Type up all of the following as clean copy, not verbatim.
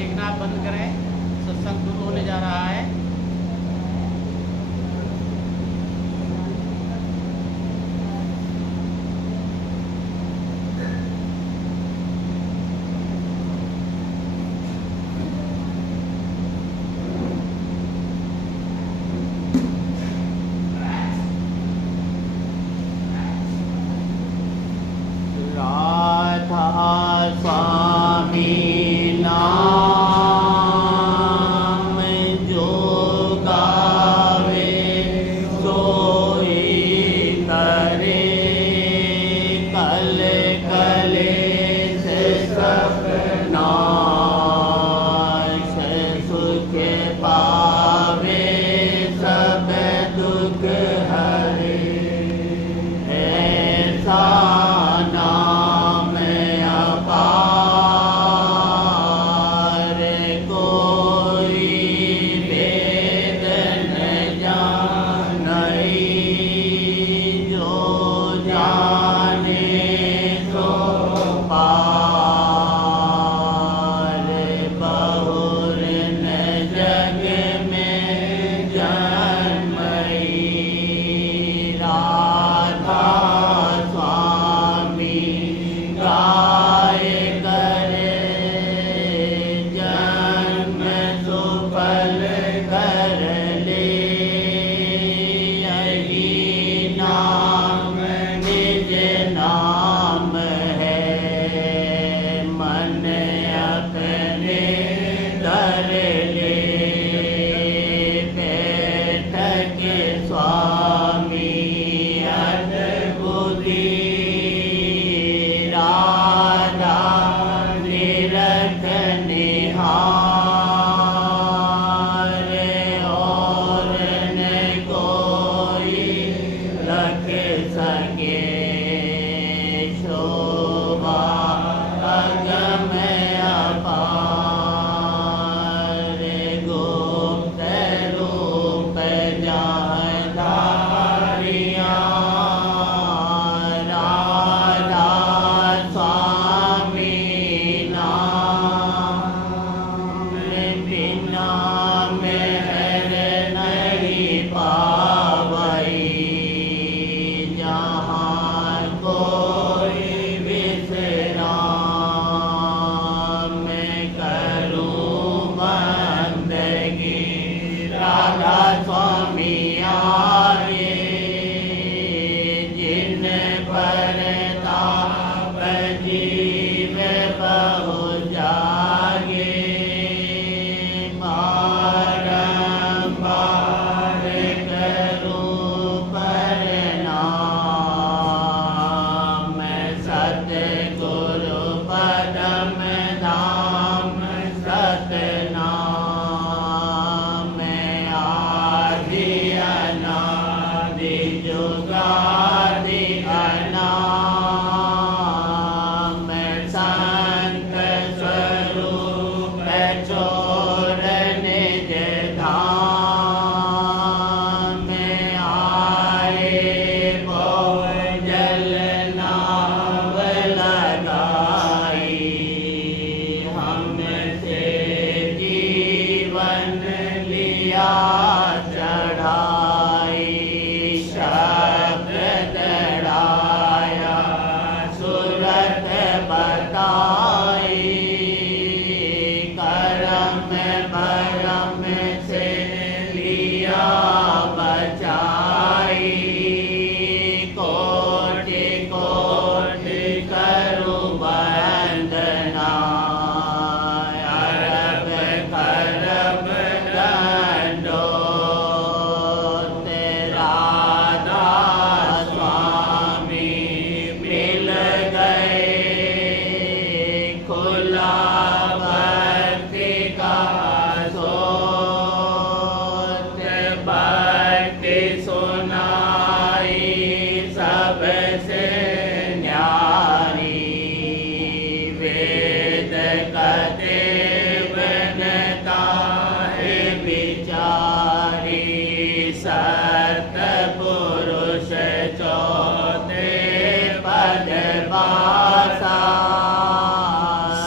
देखना आप बंद करें, सत्संग शुरू होने जा रहा है।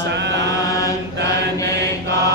संतन का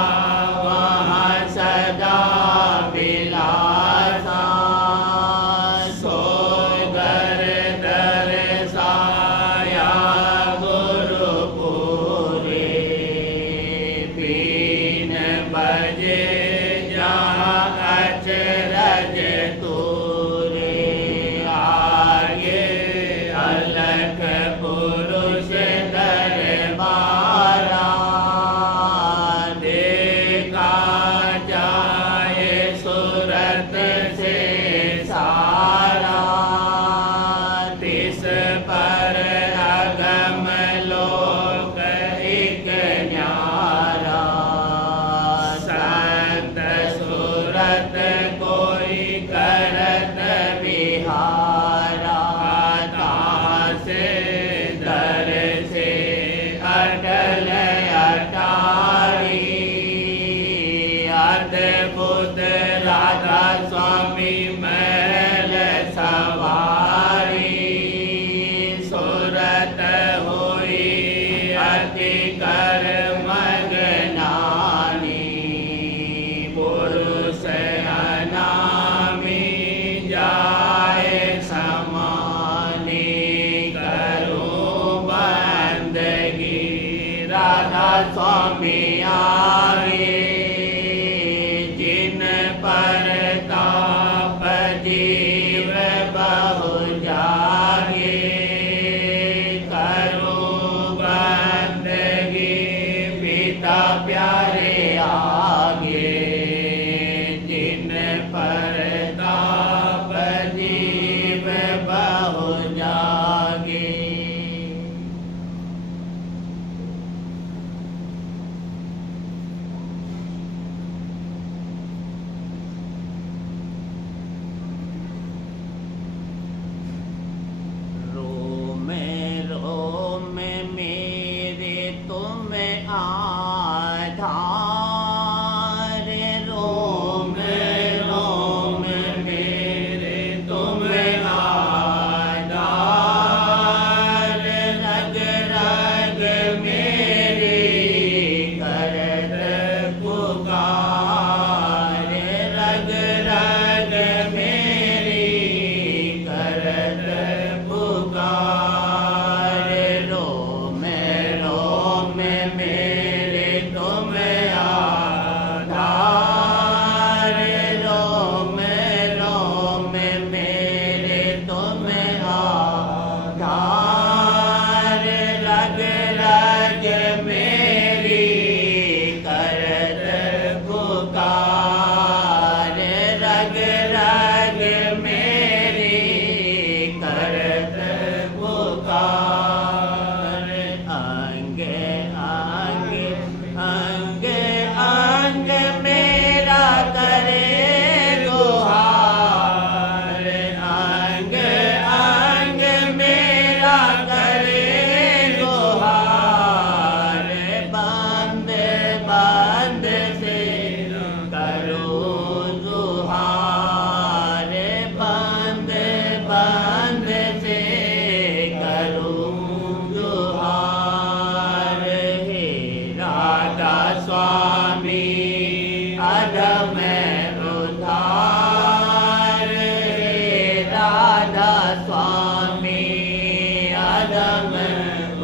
महल सवारी सुरत हुई अति कर मगनानी पुरुष अनामी जाए समानी करो बंदगी राधा स्वामी आए जिन पर ताप जीव बहु जागे करो बंदगी पिता प्यारे आगे जिन पर ताप जीव बहु जागे रोम रोम मेरे तुम आधार रोम रोम मेरे तुम आधार रग रग मेरी करत पुकार रग रग मेरी करत पुकार रोम रोम मेरे तुम आधार रोम रोम मेरे तुम आधार रग रग मेरी करत पुकार रग रग मेरी करत पुकार अंग अंग अंग अंग मेरा करे गुहार अंग अंग मेरा करे गुहार बंद बंद से करो दुहार बंद बंद से करो दुहार हे राधा स्वामी अधम उधार हे राधा स्वामी अधम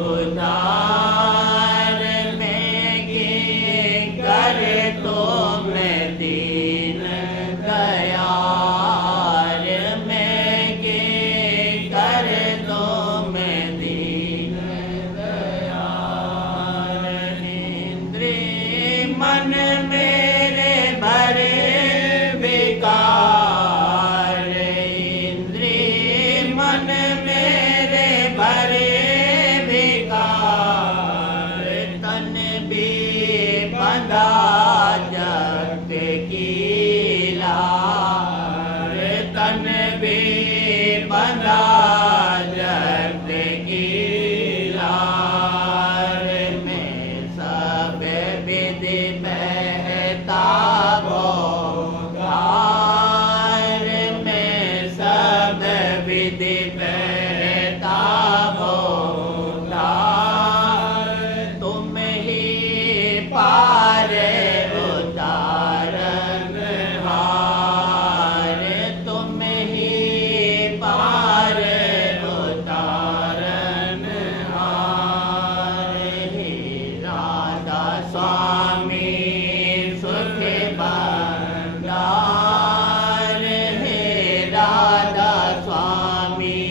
उधार मैं के करे तो मैं दीन दयाल मैं के करे तो मैं दीन दयाल इंद्रिय मन मेरे भरे विकार इंद्रिय मन मेरे भरे विकार तन भी बंधा जगत की लार तन भी बंधा जगत की लार में सब विधि बहता भोगार में सब विधि बहता भोगार तुम ही पार उतारन हार तुम ही पार उतारन हार हे राधा स्वामी सुख भंडार हे राधा स्वामी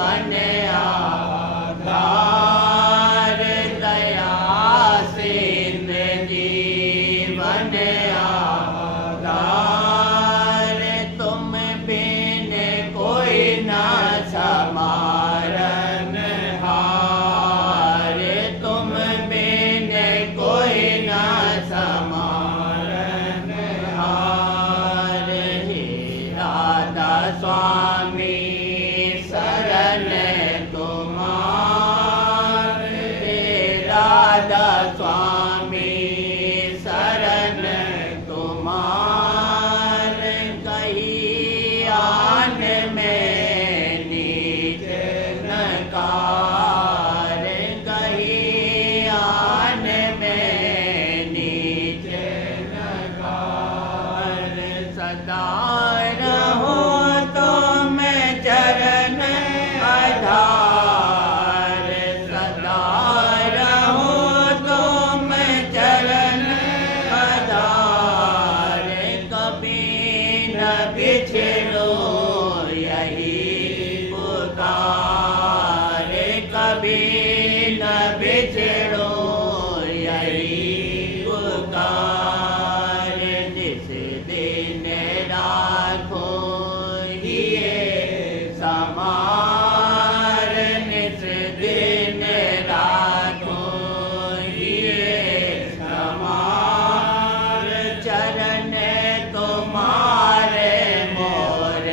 जीवन आधार दया सिंध जीवन आधार तुम बिन कोई न समारन हार तुम बिन कोई न समारन हार हे राधा स्वामी शरण तुम्हार हे राधा स्वामी शरण तुम्हार कहीं आन में नीच नकार कहीं आन में नीच नकार सदा रहो तुम चरण आधार सदा रहो तुम चरण आधार कभी न बिछड़ो यही पुकार कभी न बिछड़ो यही पुकार जिस दिन राखो ये समार निस दिन राखो ये समार चरण तुम्हारे मोर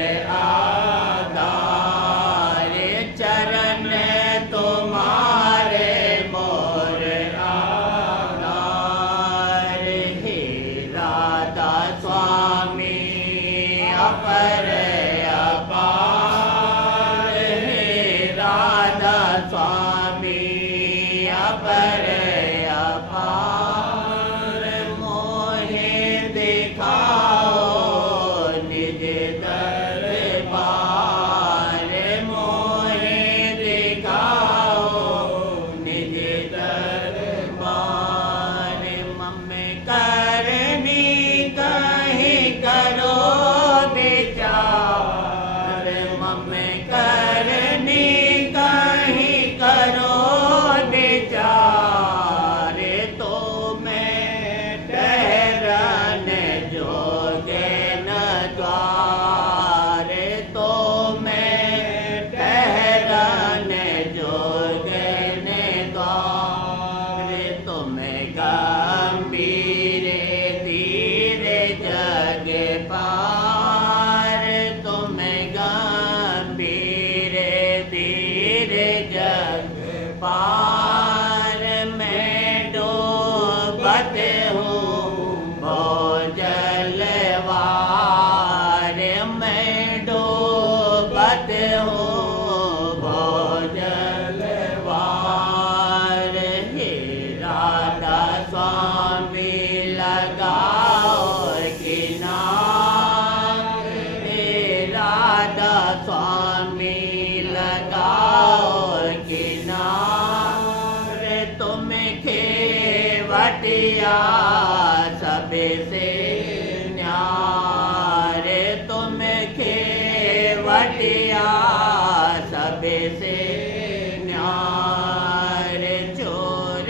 आधार चरण तुम्हारे मोर आधार हे राधा स्वामी अपर अपार हे राधा स्वामी अपर अपार मोहे दिखाओ निज दरबार मोहे दिखाओ निज दरबार मम करनी कहीं करो विचार मम करनी कहीं करो विचार तो मैं ठहरन जोगे न द्वार तो मैं ठहरन जोगे न द्वार तुम गंभीर धीरे जग पार तुम गंभीर धीरे जग पार मैं डूबत हूँ भोजलवार मैं डूबत हूँ भोजलवार हे राधा स्वामी लगाओ किनार हे राधा स्वामी लगाओ किनार तुम खेवटिया सबसे न्यार तुम खेवटिया सबसे न्यार चोर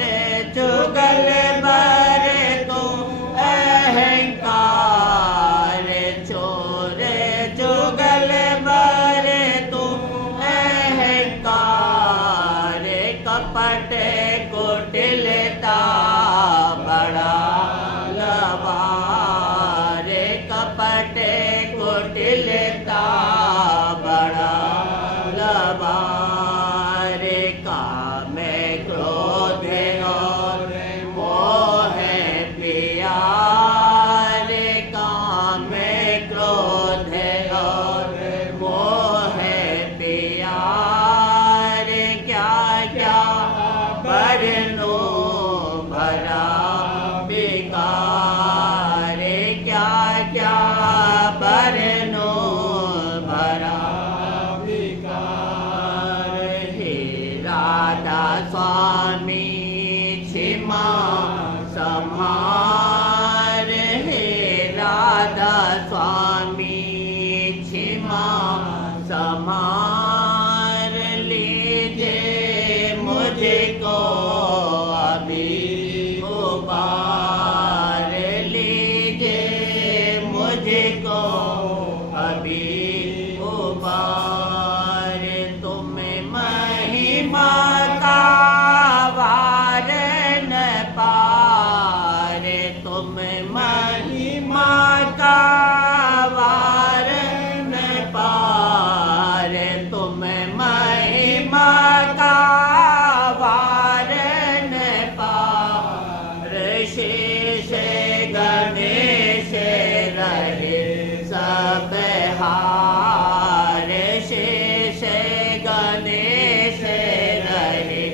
चुगल बर तुम अहंकार चोर चुगल बर तुम अहंकार कपट कुटिलता बड़ा लबार कपट कुटिलता बड़ा लबार काम क्रोध और मोह प्यार काम क्रोध और मोह प्यार क्या क्या बरनो भरा बेकार क्या क्या बरनो भरा बेकार देश रहे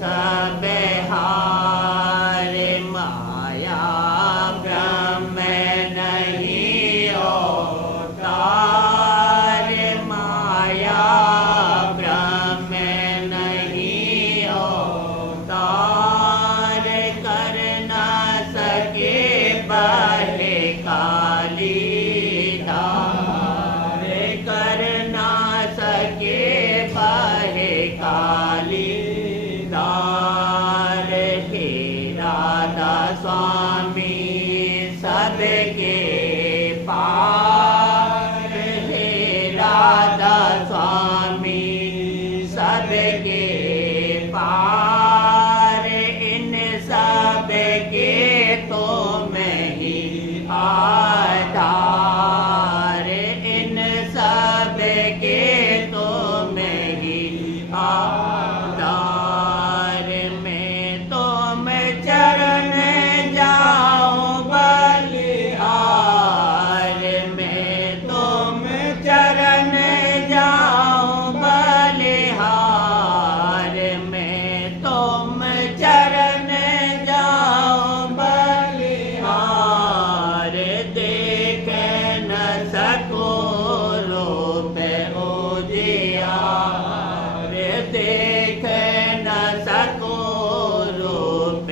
सब हार माया ब्रह्म नहीं अवतार माया ब्रह्म नहीं अवतार कर न सके बहे काली धार कर न सके बहे काली धार हे राधा स्वामी सबके पार हे राधा स्वामी सबके पार इन सबके तो मैं ही आधार इन सबके तो मैं ही आधार में तुम चरण जाऊं बलिहार में तुम चरण जाऊं बलिहार में तुम चरण जाऊं बलिहार देख न सको रूप उजियार देख न सको रूप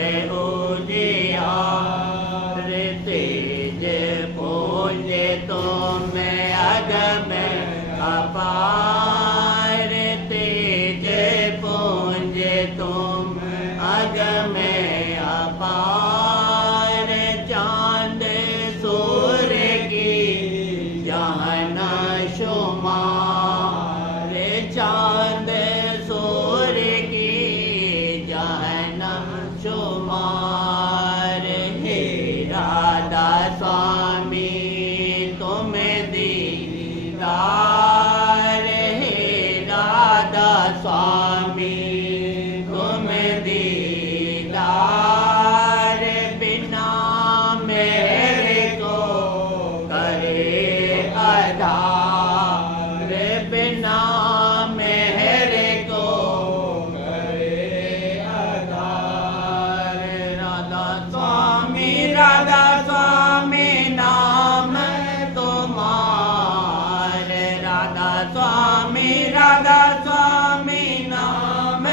उजियार तेज पुंज तुम अगम अपार तेज पुंज तुम अगम अपार चांद सूर्य की जहन शुमार चांद सूर्य की जहन शुमार हे राधा स्वामी तुम दीदार हे राधा स्वामी तुम दीदार बिना मेरे को करे आधार बिना मेरे को करे आधार राधा स्वामी नाम तुम्हार राधा स्वामी नाम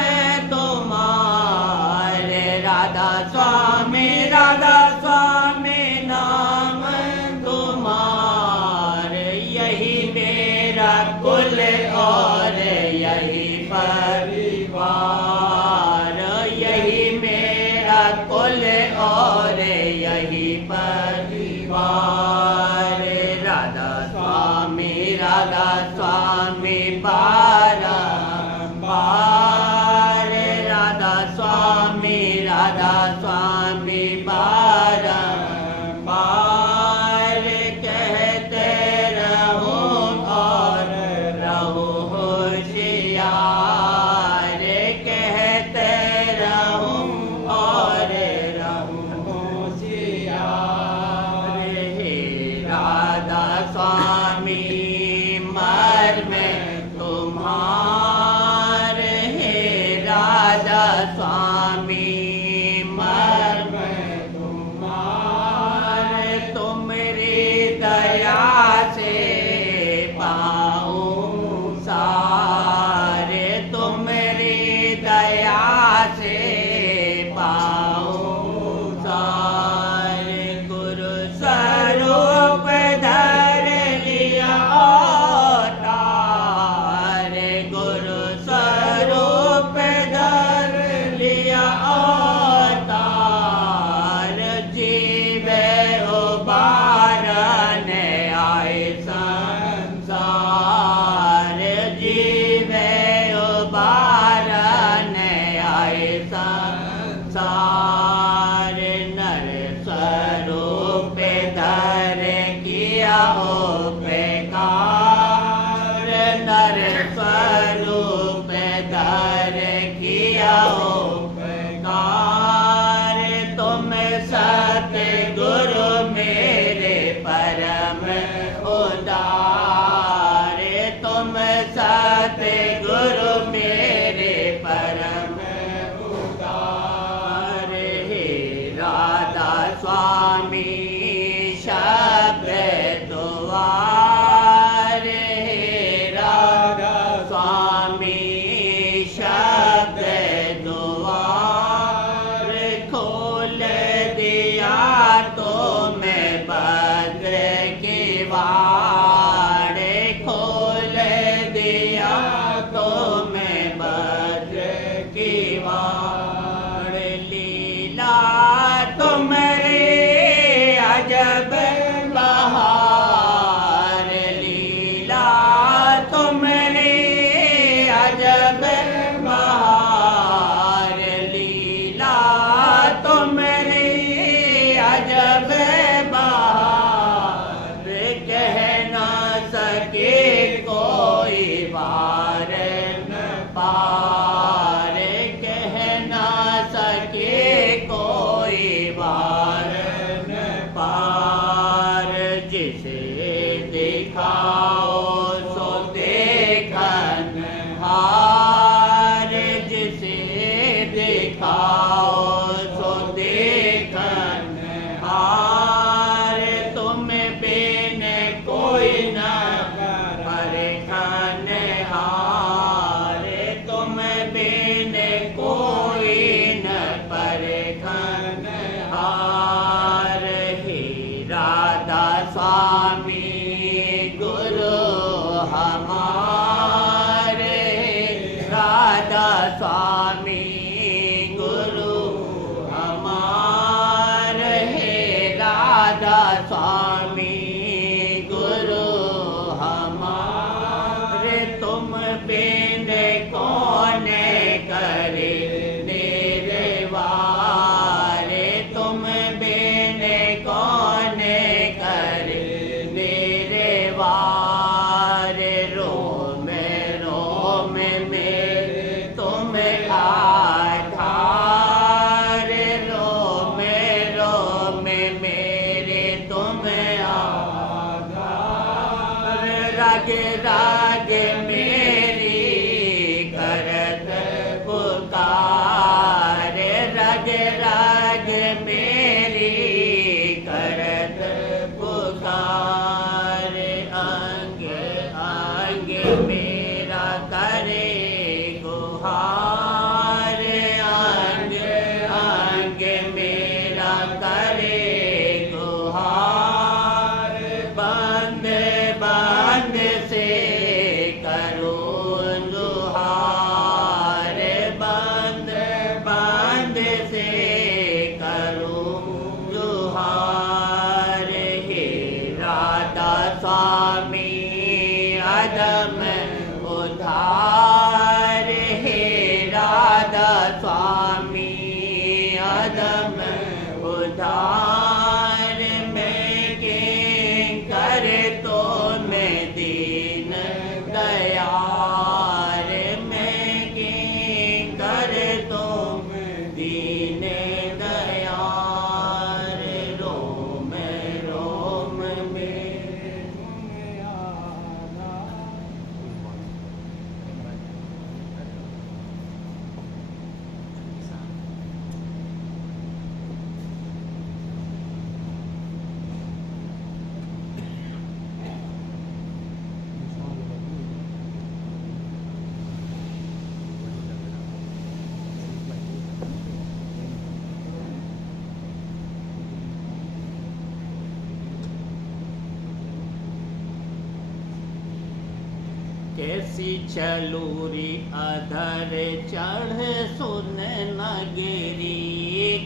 कैसी चलूरी अधर चढ़ सुन नगरी,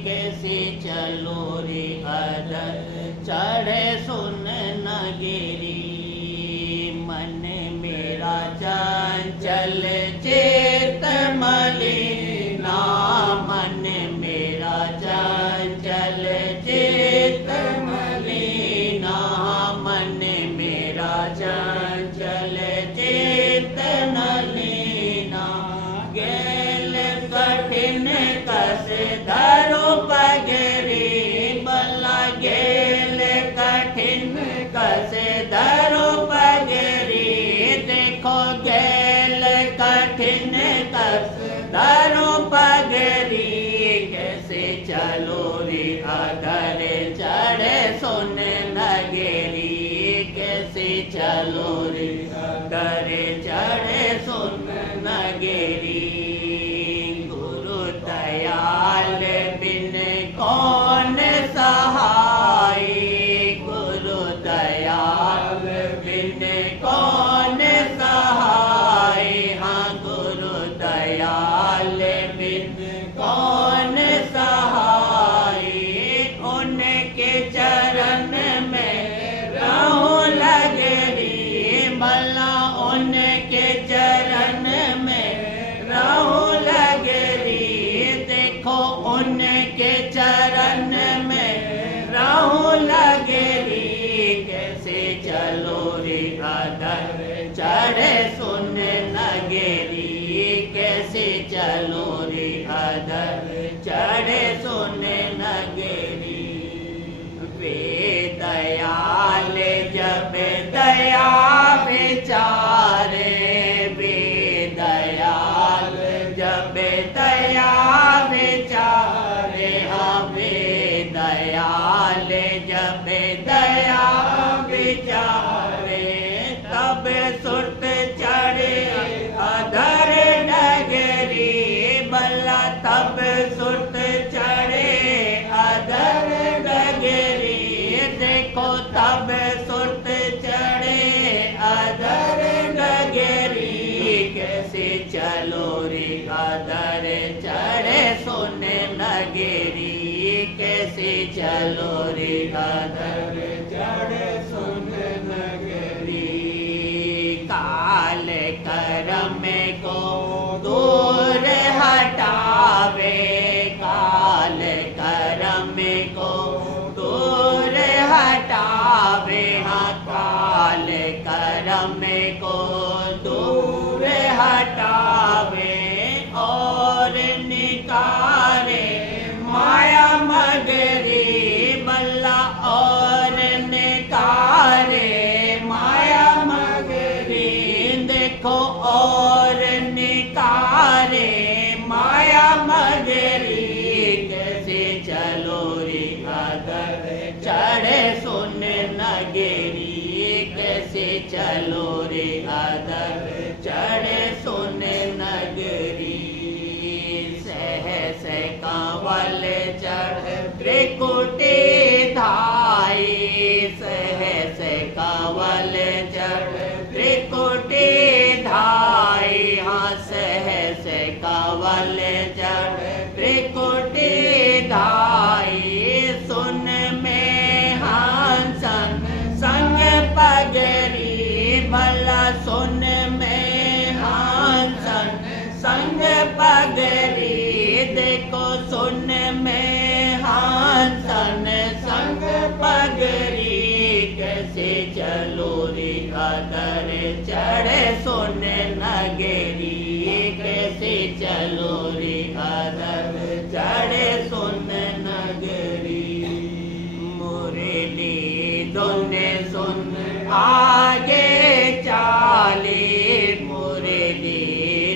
कैसी चलूरी अधर चढ़ सुन नगरी। मन मेरा चंचल चित मलिना, मन मेरा चंचल चित मलिना, मन मेरा चंचल चित नलिना। गेल कठिन कस धरो पगरी, बला गेल कठिन कस धरो पगरी। देखो गेल कठिन कस धरो पगरी, कैसे चलो रे अधर चढ़े सुन नगरी, कैसे चलो रे अधर चढ़े सुन नगरी। गुरु दयाल बिन कौन सहाय, गुरु दयाल बिन कौन सहाय। हाँ गुरु दयाल बिन कौन सहाय। उनके चरण में रहूं लगरी, भला उनके चरण में रहूं लगरी। देखो उनके चरण में रहूं लगरी, कैसे चलो रे अधर चढ़े सुन नगरी, कैसे चलो रे अधर चढ़े सुन नगरी। वे दयाल जब दया विचारे, वे दयाल जब दया विचारे। हाँ वे दयाल जब दया विचारे, तब सुट चढ़े अधर नगरी, बल्ला तब सुट चढ़े अधर नगरी। देखो तब सुट चढ़े अधर नगरी, कैसे चलो रे अधर चढ़े सुन नगरी, कैसे चलो रे अधर चढ़े सुन नगरी। काल कर्म को दूर हटावे, काल कर्म को दूर हटावे। हाँ काल कर्म को दूर हटावे, और निकारे माया मगरी, बल्ला और निकारे माया मगरी। देखो और निकारे माया मगरी, कैसे चलो रे अधर चढ़े सुन नगरी, कैसे चलो रे अधर चढ़े सुन नगरी। सहस कंवल चढ़ त्रिकुटी धाई, सहस कंवल चढ़ त्रिकुटी धाई। हाँ सहस कंवल चढ़ त्रिकुटी धाई। सुन में हांसन संग पगरी, भला सुन में हांसन संग पगरी। देखो सुन में हांसन संग पगरी, कैसे चलो रे अधर चढ़े सुन नगरी, कैसे चलो रे अधर चढ़े सुन नगरी। मुरली धुन सुन आगे चाले, मुरली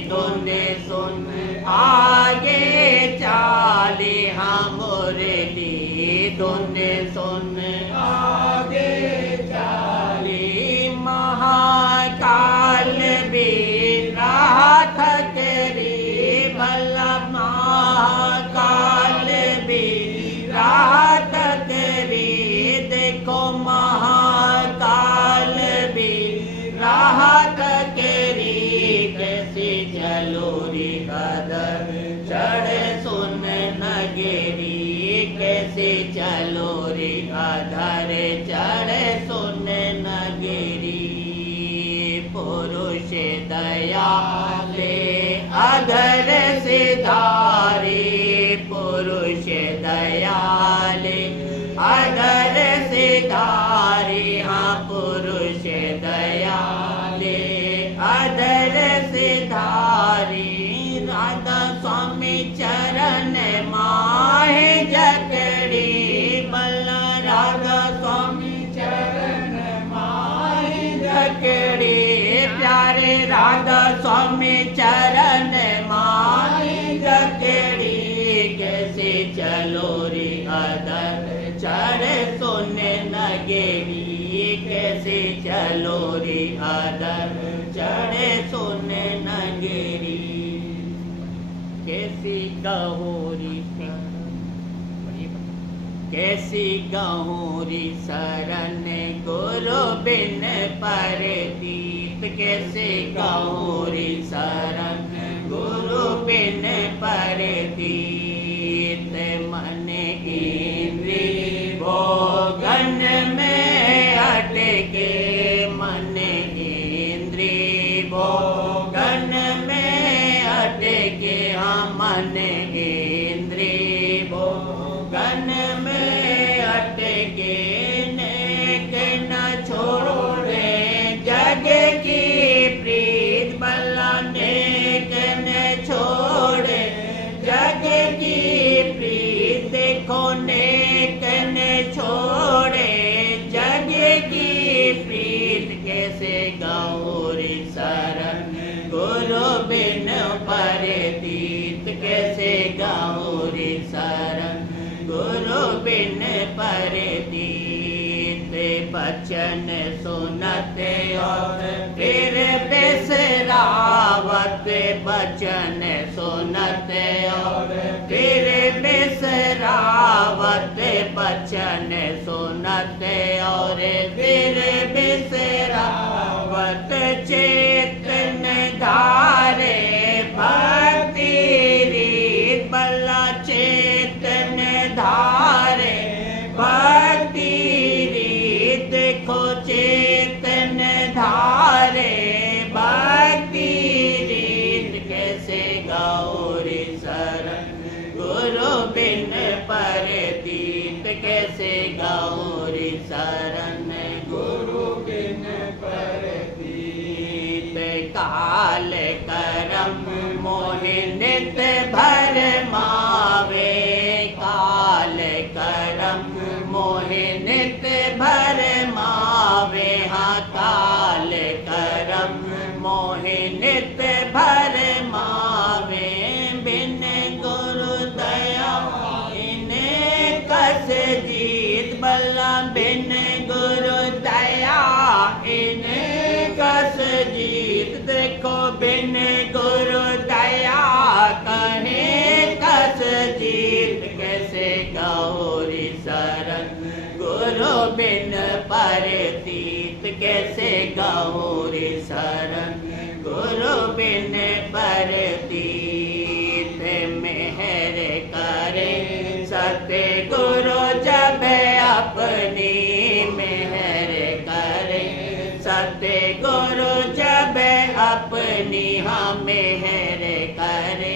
धुन सुन आगे चाले। हाँ मुरली धुन सुन आगे चाले। महाकाल भी रहा चलो रे अधर चढ़े सुन नगेरी कैसे चलो रे अधर चढ़े सुन नगेरी पुरुष दयाले अधर सिधारे पुरुष दयाले अधर सिधारे हाँ पुरुष दयाले अधर सिधारे राधा स्वामी चरण माहे जकड़ी बल्ला राधा स्वामी चरण माहे जकड़ी प्यारे राधा स्वामी चरण माहे जकड़ी कैसे चलो रे अधर चढ़े सोने नगेरी कैसे चलो रे अधर चढ़े सोने नगेरी कैसी गहोरी कैसी गहोरी शरण गुरु बिन परदीप कैसे गहोरी शरण गुरु बिन परदीप मन इंद्रिय भोगन में अटके मन इंद्रिय भोगन में अटके हाँ मन इंद्रिय भोगन में अटके नेक न छोड़े जग की प्रीत बल्ला नेक न छोड़े जग की प्रीत देखो नेक न छोड़े जग की प्रीत कैसे गौरी शरण गुरु बिन परदीप कैसे गौरी शरण गुरु बिन परदीप बचन सुनते और फिर बिसरावत बचन सुनते और फिर बिसरावत बचन सुनते और फिर बिसरावत चेतन धारे भक्ति रीत बल्ला चेतन धारे भक्ति रीत देखो चेतन धारे भक्ति रीत कैसे गौरी शरण गुरु बिन परदीप कैसे गौरी शरण गुरु बिन परदीप काल करम मोहि नित भर मावे काल करम मोहि नित भर मावे हाँ काल करम मोहि नित भर मावे बिन गुरु दया इन्हें कस जीत बल्ला बिन गुरु दया इन्हें कस जीत देखो बिन गुरु दया कहे कस जीत कैसे गौरी शरण गुरु बिन परदीप कैसे गौरी शरण गुरु बिन परदीप मेहर करे सत्य गुरु जब अपनी मेहर करे सत्य गुरु जब अपनी हम मेहर करे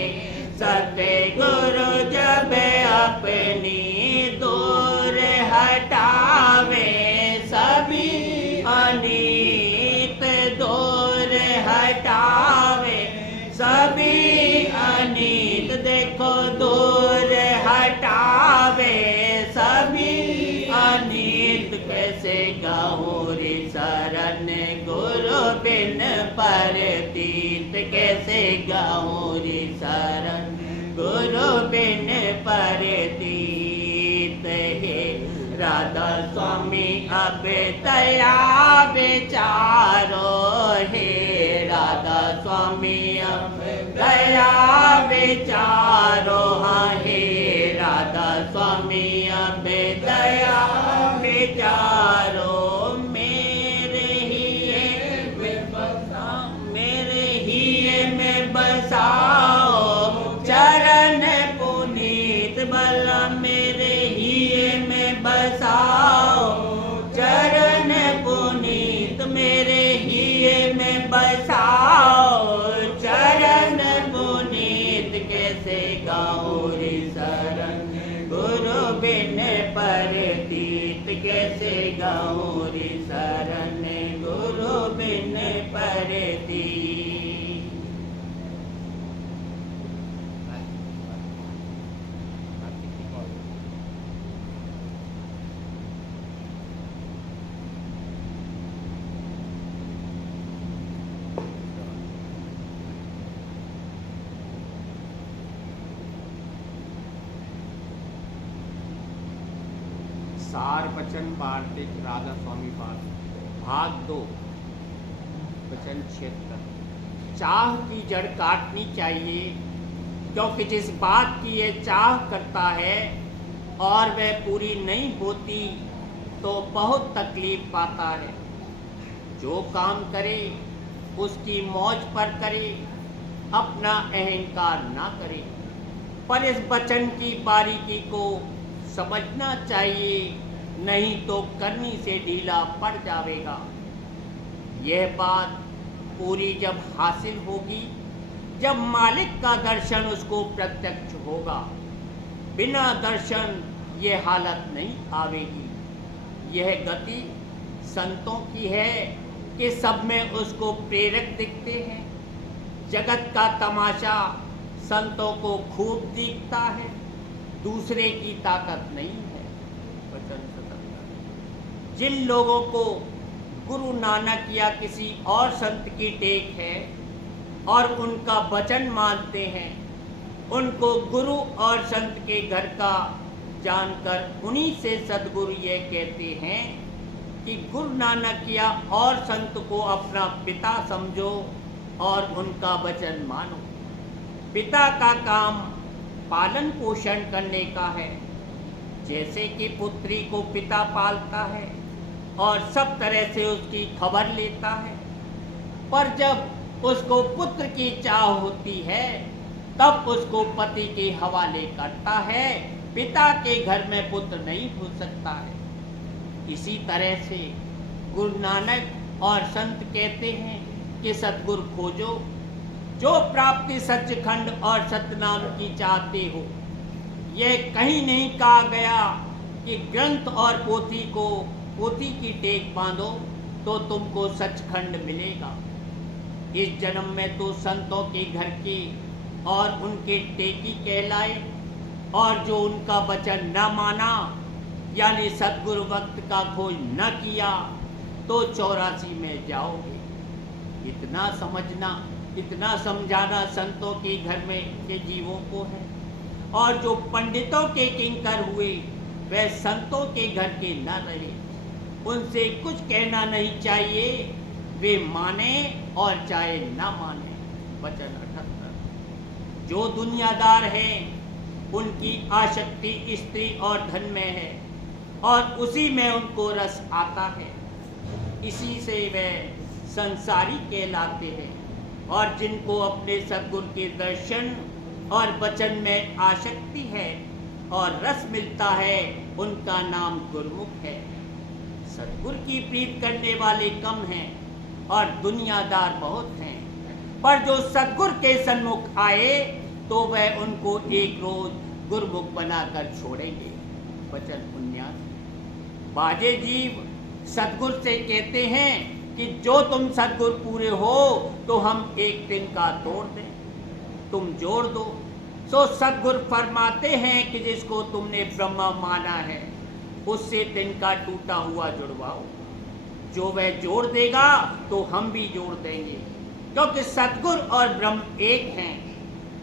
सत्य गुरु जब अपनी दूर हटावे सभी अनीत दूर हटावे सभी अनीत देखो दूर हटावे सभी अनीत कैसे गौरी शरण गुरु बिन परदीप कैसे गौरी शरण गुरु बिन परदीप हे राधा स्वामी अब दया विचारो हे राधा स्वामी अब दया विचारो हाँ हे राधा स्वामी अब दया विचारो मेरे ही में बसा सार वचन वार्तिक राधा स्वामी पाद भाग 2 वचन 76। चाह की जड़ काटनी चाहिए, क्योंकि जिस बात की ये चाह करता है और वह पूरी नहीं होती तो बहुत तकलीफ पाता है। जो काम करे उसकी मौज पर करे, अपना अहंकार ना करे, पर इस वचन की बारीकी को समझना चाहिए, नहीं तो करनी से ढीला पड़ जाएगा। यह बात पूरी जब हासिल होगी, जब मालिक का दर्शन उसको प्रत्यक्ष होगा। बिना दर्शन ये हालत नहीं आवेगी। यह गति संतों की है कि सब में उसको प्रेरक दिखते हैं। जगत का तमाशा संतों को खूब दिखता है, दूसरे की ताकत नहीं है। वचन 77। जिन लोगों को गुरु नानक या किसी और संत की टेक है और उनका वचन मानते हैं, उनको गुरु और संत के घर का जानकर उन्हीं से सद्गुरु ये कहते हैं कि गुरु नानक या और संत को अपना पिता समझो और उनका वचन मानो। पिता का काम पालन पोषण करने का है, जैसे कि पुत्री को पिता पालता है और सब तरह से उसकी खबर लेता है। पर जब उसको पुत्र की चाह होती है, तब उसको पति के हवाले करता है। पिता के घर में पुत्र नहीं हो सकता है। इसी तरह से गुरु नानक और संत कहते हैं कि सतगुरु खोजो, जो प्राप्ति सच्चिखंड और सतनाम की चाहते हो। यह कहीं नहीं कहा गया कि ग्रंथ और पोथी की टेक बांधो तो तुमको सचखंड मिलेगा। इस जन्म में तो संतों के घर के और उनके टेकी कहलाए, और जो उनका वचन न माना यानी सद्गुरु वक्त का खोज न किया तो 84 में जाओगे। इतना समझना, इतना समझाना संतों के घर में के जीवों को है। और जो पंडितों के किंकर हुए वह संतों के घर के न रहे, उनसे कुछ कहना नहीं चाहिए, वे माने और चाहे न माने। वचन 78। जो दुनियादार हैं उनकी आसक्ति स्त्री और धन में है और उसी में उनको रस आता है, इसी से वे संसारी कहलाते हैं। और जिनको अपने सद्गुरु के दर्शन और वचन में आसक्ति है और रस मिलता है, उनका नाम गुरुमुख है। सद्गुरु की प्रीत करने वाले कम हैं और दुनियादार बहुत हैं, पर जो सद्गुरु के सन्मुख आए तो वह उनको एक रोज गुरुमुख बनाकर छोड़ेंगे। वचन 79। बाजे जीव सद्गुरु से कहते हैं कि जो तुम सद्गुरु पूरे हो तो हम एक दिन का तोड़ दें, तुम जोड़ दो। सो सद्गुरु फरमाते हैं कि जिसको तुमने ब्रह्मा माना है उससे तिनका टूटा हुआ जुड़वाओ। जो वह जोड़ देगा तो हम भी जोड़ देंगे, क्योंकि सद्गुरु और ब्रह्म एक हैं।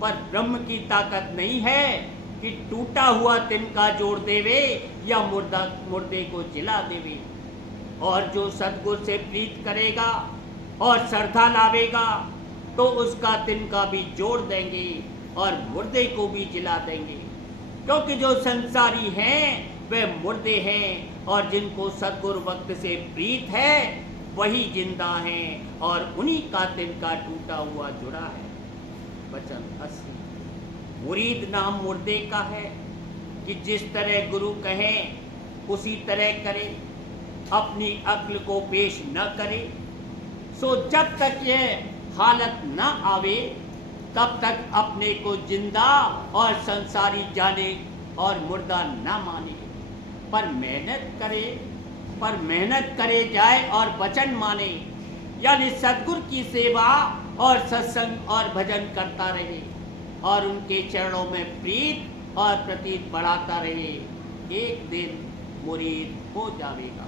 पर ब्रह्म की ताकत नहीं है कि टूटा हुआ तिनका जोड़ देवे या मुर्दे को जिला देवे। और जो सद्गुरु से प्रीत करेगा और श्रद्धा लावेगा तो उसका तिनका भी जोड़ देंगे और मुर्दे को भी जिला देंगे। क्योंकि जो संसारी हैं वे मुर्दे हैं और जिनको सद्गुरु वक्त से प्रीत है वही जिंदा हैं और उन्हीं का तिनका टूटा हुआ जुड़ा है। वचन 80। मुरीद नाम मुर्दे का है कि जिस तरह गुरु कहें उसी तरह करे, अपनी अक्ल को पेश न करे। सो जब तक यह हालत न आवे तब तक अपने को जिंदा और संसारी जाने और मुर्दा न माने। पर मेहनत करे जाए और वचन माने, यानी सद्गुरु की सेवा और सत्संग और भजन करता रहे और उनके चरणों में प्रीत और प्रतीत बढ़ाता रहे, एक दिन मुरीद हो जाएगा।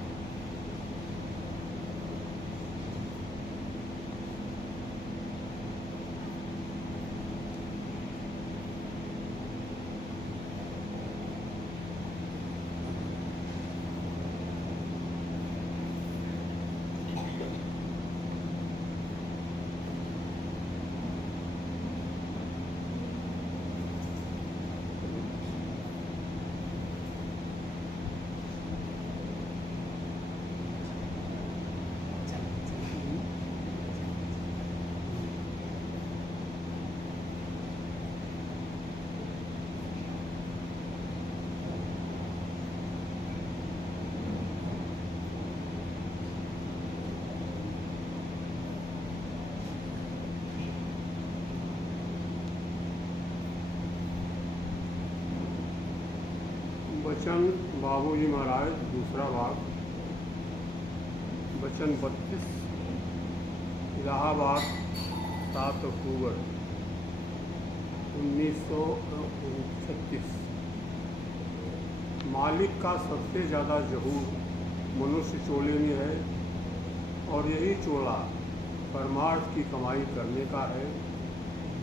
वचन बाबूजी महाराज दूसरा भाग वचन 32 इलाहाबाद 7 अक्टूबर 1936। मालिक का सबसे ज़्यादा ज़हूर मनुष्य चोले में है और यही चोला परमार्थ की कमाई करने का है।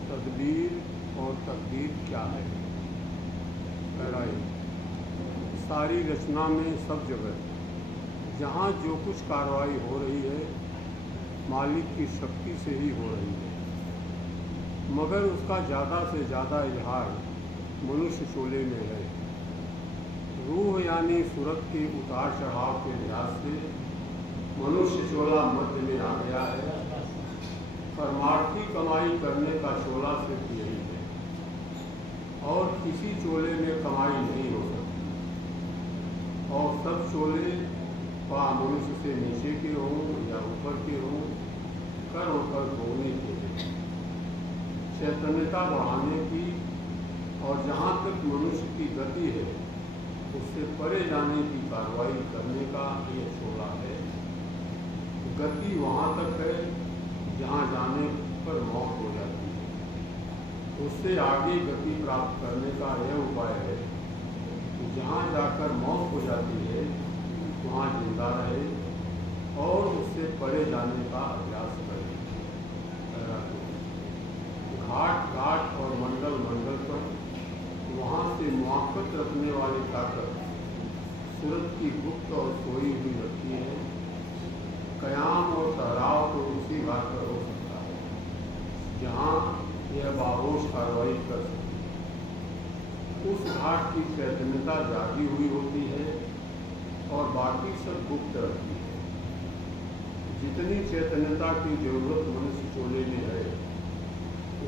तदबीर और तकदीर क्या है? गहराई सारी रचना में सब जगह जहाँ जो कुछ कार्रवाई हो रही है मालिक की शक्ति से ही हो रही है, मगर उसका ज़्यादा से ज़्यादा इजहार मनुष्य चोले में है। रूह यानी सूरत के उतार चढ़ाव के लिहाज से मनुष्य चोला मध्य में आ गया है। परमार्थी कमाई करने का चोला सिर्फ यही है और किसी चोले में कमाई नहीं हो सकती। और सब चोले वह मनुष्य से नीचे के हों या ऊपर के हों, कर होकर धोने के लिए चैतन्यता बढ़ाने की और जहाँ तक मनुष्य की गति है उससे परे जाने की कार्रवाई करने का ये चोला है। गति वहाँ तक है जहाँ जाने पर मौत हो जाती है, उससे आगे गति प्राप्त करने का यह उपाय है कि जहाँ जाकर मौत हो जाती है वहाँ जिंदा रहे और उससे परे जाने का अभ्यास करे। घाट घाट और मंडल मंडल पर वहाँ से मुआफ़त रखने वाली ताकत सूरत की गुप्त और सोई हुई रखती है। कयाम और ठहराव तो उसी घाट पर हो सकता है जहाँ यह बाहोश कार्रवाई कर सकती है। उस घाट की चैतन्यता जागी हुई होती है और बाकी सब गुप्त रहती है। जितनी चैतन्यता की जरूरत मनुष्य चोले में है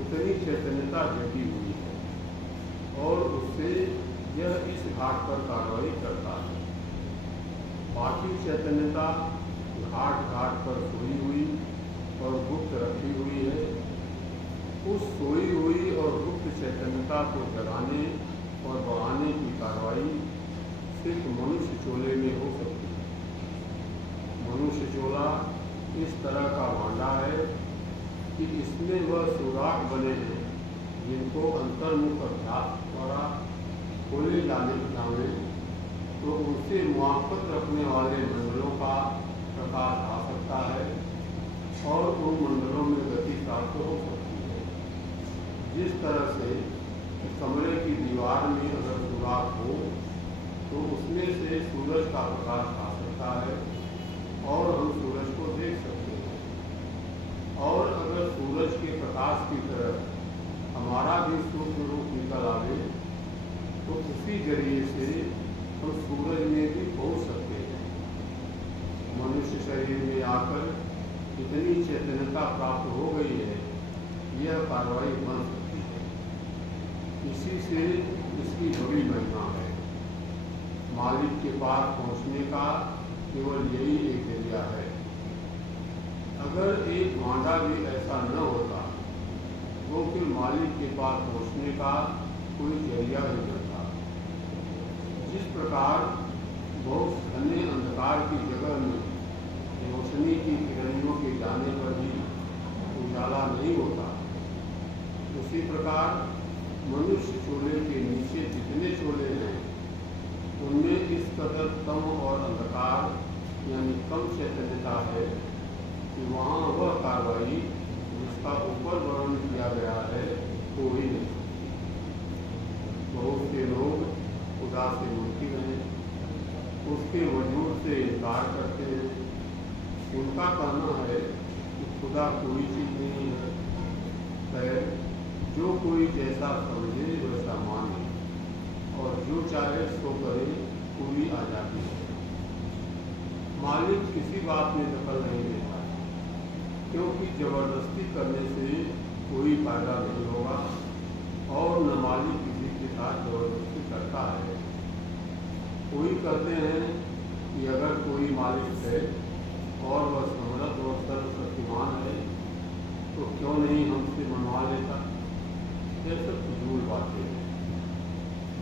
उतनी चैतन्यता जगी हुई है और उससे यह इस घाट पर कार्रवाई करता है। बाकी चैतन्यता घाट घाट पर सोई हुई और गुप्त रखी हुई है। उस सोई हुई और गुप्त चैतन्यता को जगाने और बढ़ाने की कार्रवाई सिर्फ मनुष्य चोले में हो सकती है। मनुष्य चोला इस तरह का भांडा है कि इसमें वह सुराग बने हैं जिनको अंतर्मुख अभ्यास द्वारा खोले जाने तो उनसे मुआफ़त रखने वाले मंडलों का प्रकाश आ सकता है और उन मंडलों में गति प्राप्त हो सकती है। जिस तरह से कमरे की दीवार में अगर सुराग हो तो उसमें से सूरज का प्रकाश आ सकता है और हम सूरज को देख सकते हैं। और अगर सूरज के प्रकाश की तरह हमारा भी सूक्ष्म रूप निकल आवे तो उसी जरिए से हम सूरज में भी पहुँच सकते हैं। मनुष्य शरीर में आकर इतनी चैतन्यता प्राप्त हो गई है, यह कार्रवाई बन सकती है। इसी से इसकी बड़ी महिमा है। मालिक के पास पहुंचने का केवल यही एक जरिया है। अगर एक भांडा भी ऐसा न होता तो फिर मालिक के पास पहुंचने का कोई जरिया ही न था। जिस प्रकार बहुत घने अंधकार की जगह में रोशनी की किरणों के जाने पर भी उजाला नहीं होता, उसी प्रकार मनुष्य चोले के नीचे जितने चोले हैं उनमें इस कदर कम और अंधकार यानी कम चैतन्यता है कि वहाँ वह कार्रवाई जिसका ऊपर वर्णन किया गया है हो ही नहीं सकती। बहुत से लोग खुदा से मुनकिर हैं, उसके वजूद से इनकार करते हैं। उनका कहना है कि खुदा कोई चीज़ नहीं है, जो कोई जैसा समझे वैसा माने और जो चाहे सो करे, पूरी आज़ादी है। मालिक किसी बात में दखल नहीं लेता क्योंकि ज़बरदस्ती करने से कोई फायदा नहीं होगा और न मालिक किसी के साथ ज़बरदस्ती करता है। कोई कहते हैं कि अगर कोई मालिक है और वह समर्थ और सर्वशक्तिमान है तो क्यों नहीं हमसे मनवा लेता। यह सब फजूल बातें हैं।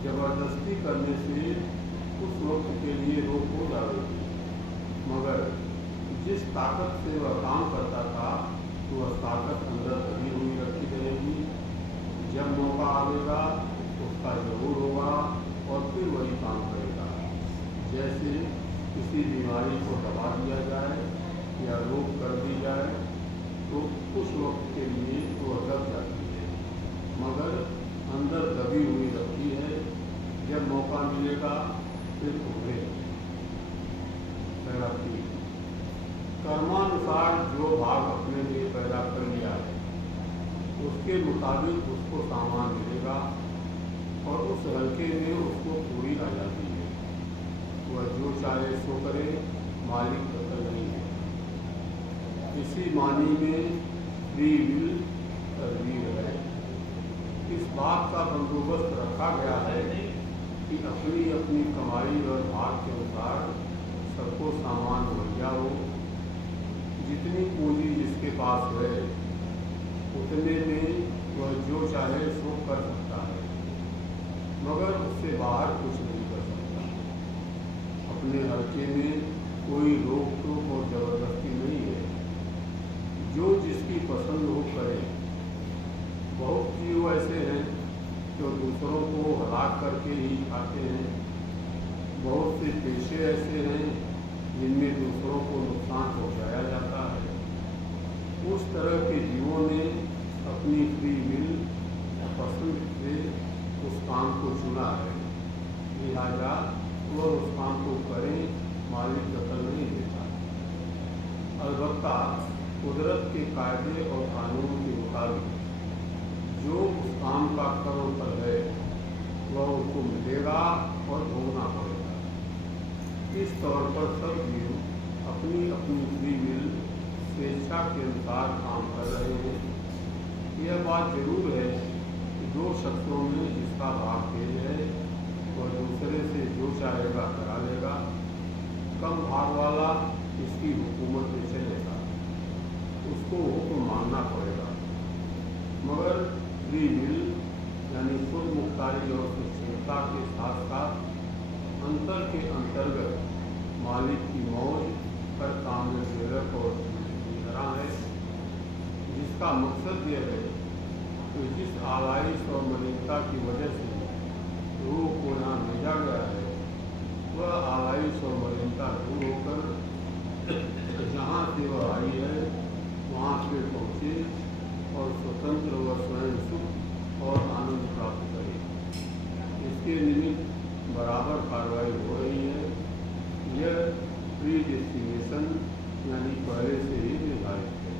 ज़बरदस्ती करने से उस वक्त के लिए रोक हो जाएगी, मगर जिस ताकत से वह काम करता था वह ताकत अंदर दबी हुई रखी रहेगी। जब मौका आएगा उसका जरूर होगा और फिर वही काम करेगा। जैसे किसी बीमारी को दबा दिया जाए या रोक कर दी जाए तो उस वक्त के लिए वह दब जाती है, मगर अंदर दबी हुई रखती है। जब मौका मिलेगा फिर उभरेगी। कर्मानुसार जो भाग अपने लिए पैदा कर लिया है उसके मुताबिक उसको सामान मिलेगा और उस हल्के में उसको पूरी आज़ादी है। वह जो चाहे सो करे, मालिक दखल नहीं है। इसी मानी में फ्री विल तरवीर है। इस बात का बंदोबस्त रखा गया है कि अपनी अपनी कमाई और भाग के अनुसार सबको सामान मुहैया हो। जितनी पूंजी जिसके पास है उतने में वह जो चाहे सो कर सकता है, मगर उससे बाहर कुछ नहीं कर सकता। अपने हल्के में कोई रोक टोक और जबरदस्ती नहीं है। जो जिसकी पसंद हो करे। बहुत जीव ऐसे हैं जो दूसरों को हलाक करके ही खाते हैं। बहुत से पेशे ऐसे हैं जिनमें दूसरों को नुकसान पहुंचाया जाता है। उस तरह के जीवों ने अपनी फ्री विल पसंद से उस काम को चुना है, लिहाजा वह उस काम को करें, मालिक दखल नहीं देता। अलबत्ता कुदरत के कायदे और कानून के मुताबिक जो उस काम का कर्म पर है वह उसको मिलेगा और भोगना पड़ेगा। इस तौर पर सब जीव अपनी अपनी फ्री विल स्वेच्छा के अनुसार काम कर रहे हैं। यह बात जरूर है कि दो शख्सों में जिसका भाग तेज है वह दूसरे से जो चाहेगा करा लेगा। कम भाग वाला इसकी हुकूमत में चलेगा, उसको हुक्म मानना पड़ेगा। मगर फ्री विल यानी खुद मुख्तारी और स्वच्छता के साथ साथ अंतर के अंतर्गत मालिक की मौज पर काम में प्रेरक और निगरां है, जिसका मकसद यह है कि जिस आलाइश और मलिकता की वजह से रूह को यहाँ भेजा गया है वह आलाइश और मलिकता दूर होकर जहाँ से वह आई है वहाँ से पहुँचे और स्वतंत्र व स्वयं सुख और आनंद प्राप्त करे। इसके निमित्त बराबर कार्रवाई हो रही है। यह प्री डेस्टिनेशन यानी पहले से ही निर्धारित है।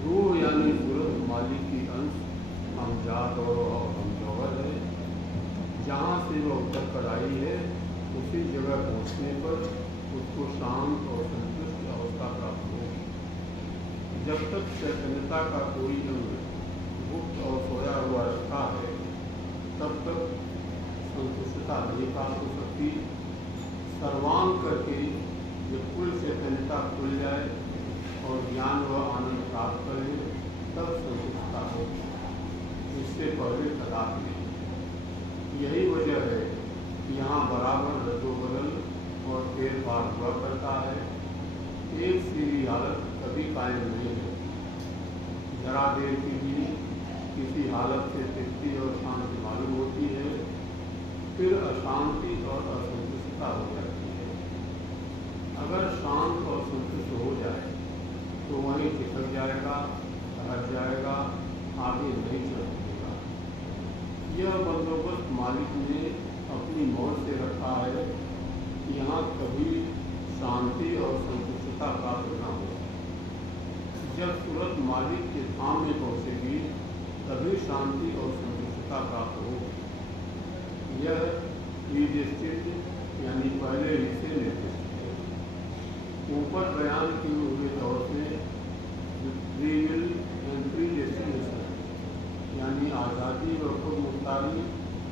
रूह यानी सूरत मालिक की अंश हमजाद और हम जौहर है। जहाँ से वह उतर कर आई है उसी जगह पहुँचने पर उसको शांत और संतुष्ट अवस्था प्राप्त होगी। जब तक चैतन्यता का कोई अंग गुप्त और सोया हुआ रखा है तब तक संतुष्टता नहीं प्राप्त हो सकती। सर्वांग करके जब कुल चैतन्यता खुल जाए और ज्ञान व आनंद प्राप्त करे तब संतुष्टता होगी, इससे पहले कदापि नहीं। यही वजह है कि यहाँ बराबर रद्दोबदल और फेर फार हुआ करता है। एक सी भी हालत कभी कायम नहीं है। जरा देर के लिए किसी हालत से तृप्ति और शांति मालूम होती है, फिर अशांति और असंतुष्टता हो जाती है। अगर शांत और संतुष्ट हो जाए तो वहीं खिसक जाएगा, हट जाएगा, आगे नहीं चल सकेगा। यह बंदोबस्त मालिक ने अपनी मौज से रखा है कि यहाँ कभी शांति और संतुष्टता प्राप्त न हो। जब सूरत मालिक के धाम में पहुँचेगी तभी शांति और संतुष्टता प्राप्त होगी। यह प्रीडेस्टिन्ड यानी पहले ही से निर्दिष्ट है। ऊपर बयान किए हुए तौर से फ्री विल एंड प्रीडेस्टिनेशन यानी आज़ादी व खुद मुख्तारी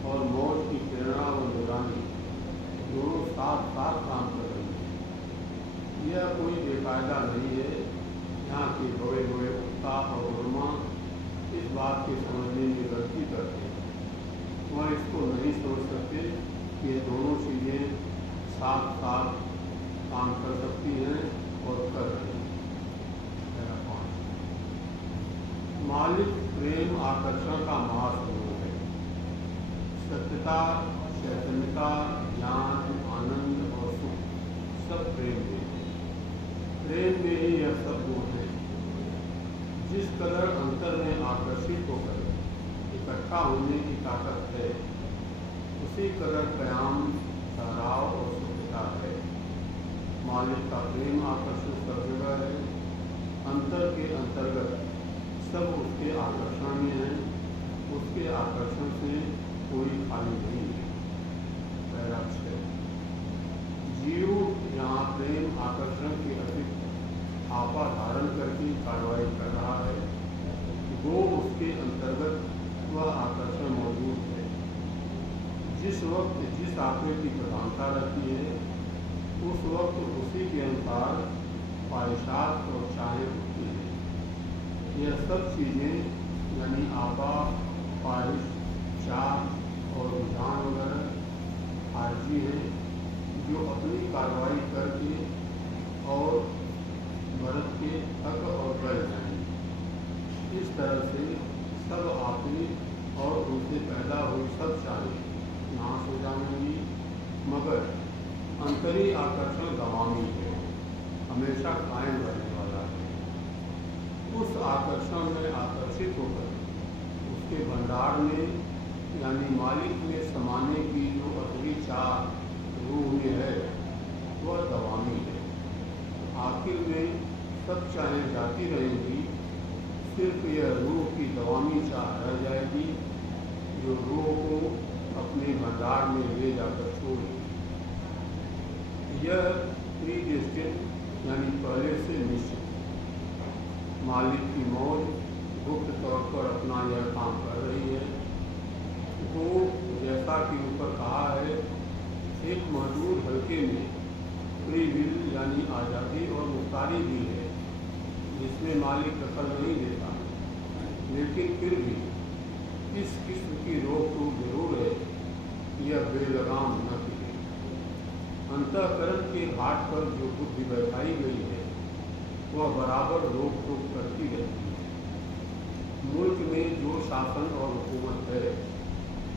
और मौज की प्रेरणा व निगरानी दोनों साथ साथ काम कर रही है। यह कोई बेकायदा नहीं है। यहाँ के बड़े बड़े उत्साह और उलमा इस बात के समझने में गलती करते हैं। वह इसको नहीं सोच सकते कि ये दोनों चीज़ें साथ साथ काम कर सकती हैं और कर रही हैं। मेरा पाँच, मालिक प्रेम आकर्षण का महास्वरूप है। सत्यता, चैतन्यता, ज्ञान, आनंद और सुख सब प्रेम में है। प्रेम में ही यह सब गुण है। जिस कदर अंतर में आकर्षित होकर इकट्ठा होने की ताकत है, उसी कदर कयाम, ठहराव और सत्यता है। मालिक का प्रेम आकर्षण सब जगह है। अंतर के अंतर्गत सब उसके आकर्षण में है। उसके आकर्षण से कोई खाली नहीं है। पहला छः, जीव यहाँ प्रेम आकर्षण के अतिरिक्त आपा धारण करके कार्रवाई कर रहा है, वो उसके अंतर्गत वह आकर्षण मौजूद है। जिस वक्त जिस आपे की प्रधानता रहती है, उस वक्त उसी के अनुसार ख्वाहिशात और चाहें होती है। यह सब चीज़ें यानी आपा, ख्वाहिश, चाह और रुझान वगैरह आरजी हैं, जो अपनी कार्रवाई करके और बरत के थक और गल जाएंगे। इस तरह से सब आपे और उनसे पैदा हुई सब चाहें नाश हो जाएंगी, मगर अंतरी आकर्षण गवामी है, हमेशा कायम रहने वाला है। उस आकर्षण में आकर्षित होकर उसके भंडार में यानी मालिक में समाने की जो अतरी चाह रूह में है, वह दवामी है। आखिर में सब चाहें जाती रहेंगी, सिर्फ यह रूह की दवामी चाह रह जाएगी, जो रूह को अपने भंडार में ले जाकर छोड़ेगी। यह प्रीडेस्टिन्ड यानी पहले से निश्चित। मालिक की मौज गुप्त तौर पर अपना यह काम कर रही है। वो जैसा कि ऊपर कहा है, एक मजदूर हल्के में फ्री विल यानी आज़ादी और मुख्तारी भी है, जिसमें मालिक दखल नहीं देता, लेकिन फिर भी इस किस्म की रोक टोक जरूर है, यह बेलगाम न की। अंतःकरण के घाट पर जो बुद्धि बैठाई गई है, वह बराबर रोक टोक करती रहती है। मुल्क में जो शासन और हुकूमत है,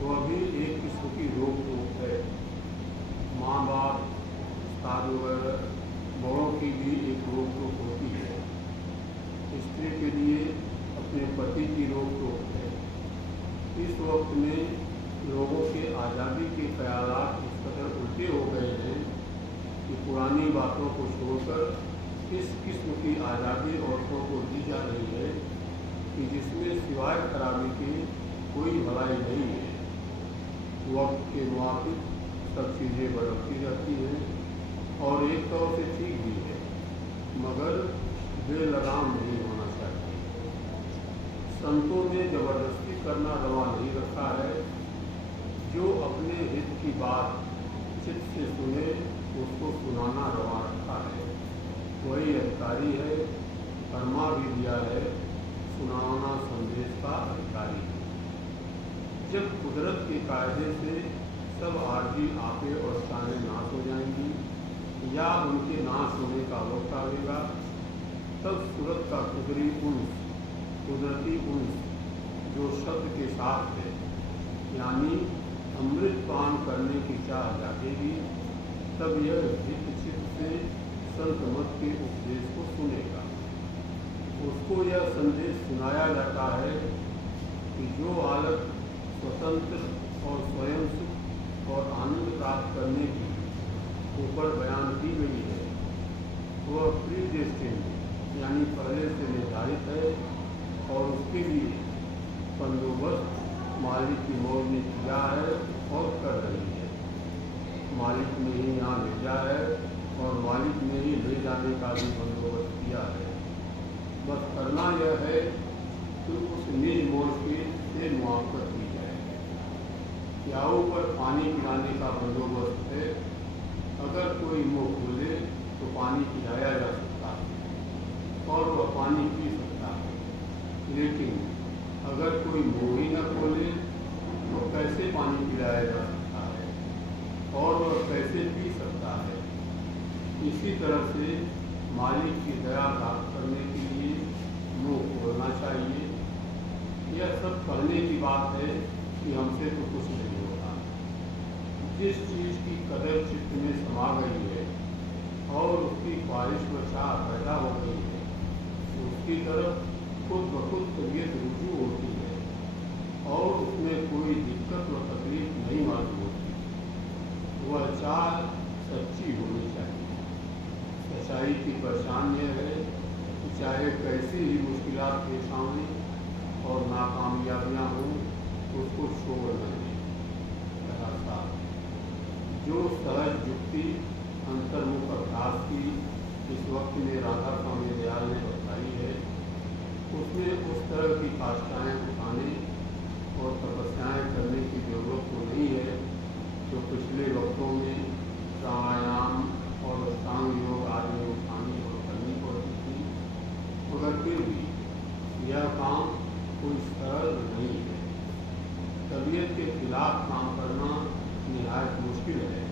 वह भी एक किस्म की रोक टोक है। माँ बाप, उस्ताद वगैरह बड़ों की भी एक रोक टोक होती है। स्त्री के लिए अपने पति की रोक टोक है। इस वक्त में लोगों के आज़ादी के ख्यालात इस कदर उल्टे हो गए हैं कि पुरानी बातों को छोड़कर इस किस्म की आज़ादी औरतों को दी जा रही है कि जिसमें सिवाय खराबी के कोई भलाई नहीं है। वक्त के मुताबिक सब चीज़ें बदलती रहती हैं और एक तौर से ठीक भी है, मगर बेलगाम नहीं होना चाहिए। संतों ने जबरदस्ती करना रवा नहीं रखा है। जो अपने हित की बात चित्त से सुने, उसको सुनाना रवा रखा है। वही अधिकारी है, फरमा भी दिया है, सुनाना संदेश का अधिकारी है। जब कुदरत के कायदे से सब आरजी आपे और शानें नाश हो जाएंगी या उनके नाश होने का वक्त आएगा, तब सूरत का कुदरती उन्स जो शब्द के साथ है, यानी अमृत पान करने की चाह जागेगी। तब यह हित चित्त से संत मत के उपदेश को सुनेगा। उसको यह संदेश सुनाया जाता है कि जो हालत स्वतंत्र और स्वयं सुख और आनंद प्राप्त करने की ऊपर बयान की गई है, वह प्रीडेस्टिन्ड यानी पहले से निर्धारित है और उसके लिए बंदोबस्त मालिक की मौज ने किया है और कर रही है। मालिक ने ही यहाँ भेजा है और मालिक ने ही ले जाने का भी बंदोबस्त किया है। बस करना यह है कि उस निज मौज से मुआवजा की जाए। प्याऊ पर पानी पिलाने का बंदोबस्त है। अगर कोई मुँह खोले तो पानी पिलाया जा सकता है और वह पानी पी सकता है, लेकिन अगर कोई मुँह ही न खोले तो कैसे पानी पिलाया जा सकता है और वह कैसे पी सकता है। इसी तरह से मालिक की दया प्राप्त करने के लिए मुँह खोलना चाहिए। यह सब कहने की बात है कि हमसे तो कुछ नहीं होता। जिस चीज़ की कदर चित्त में समा गई है और उसकी ख्वाहिश व चाह पैदा हो गई है, उसकी तरफ खुद ब खुद तबीयत रुजू होती है और उसमें कोई दिक्कत व तकलीफ नहीं मालूम होती। वह चाह सच्ची होनी चाहिए। सच्चाई की पहचान यह है कि चाहे कैसी ही मुश्किलात पेश आएं और नाकामयाबियाँ हों, उसको छोड़ न दें। जो सहज युक्ति अंतर्मुख अभ्यास की इस वक्त में राधा स्वामी दयाल ने बताई है, उसमें उस तरह की काष्ठाएँ उठाने और तपस्याएँ करने की जरूरत तो नहीं है जो पिछले वक्तों में प्राणायाम और अष्टांग योग आदि उठानी और करनी पड़ती थी। मगर फिर भी यह काम कोई सरल नहीं है। तबीयत के खिलाफ काम करना निहायत मुश्किल है।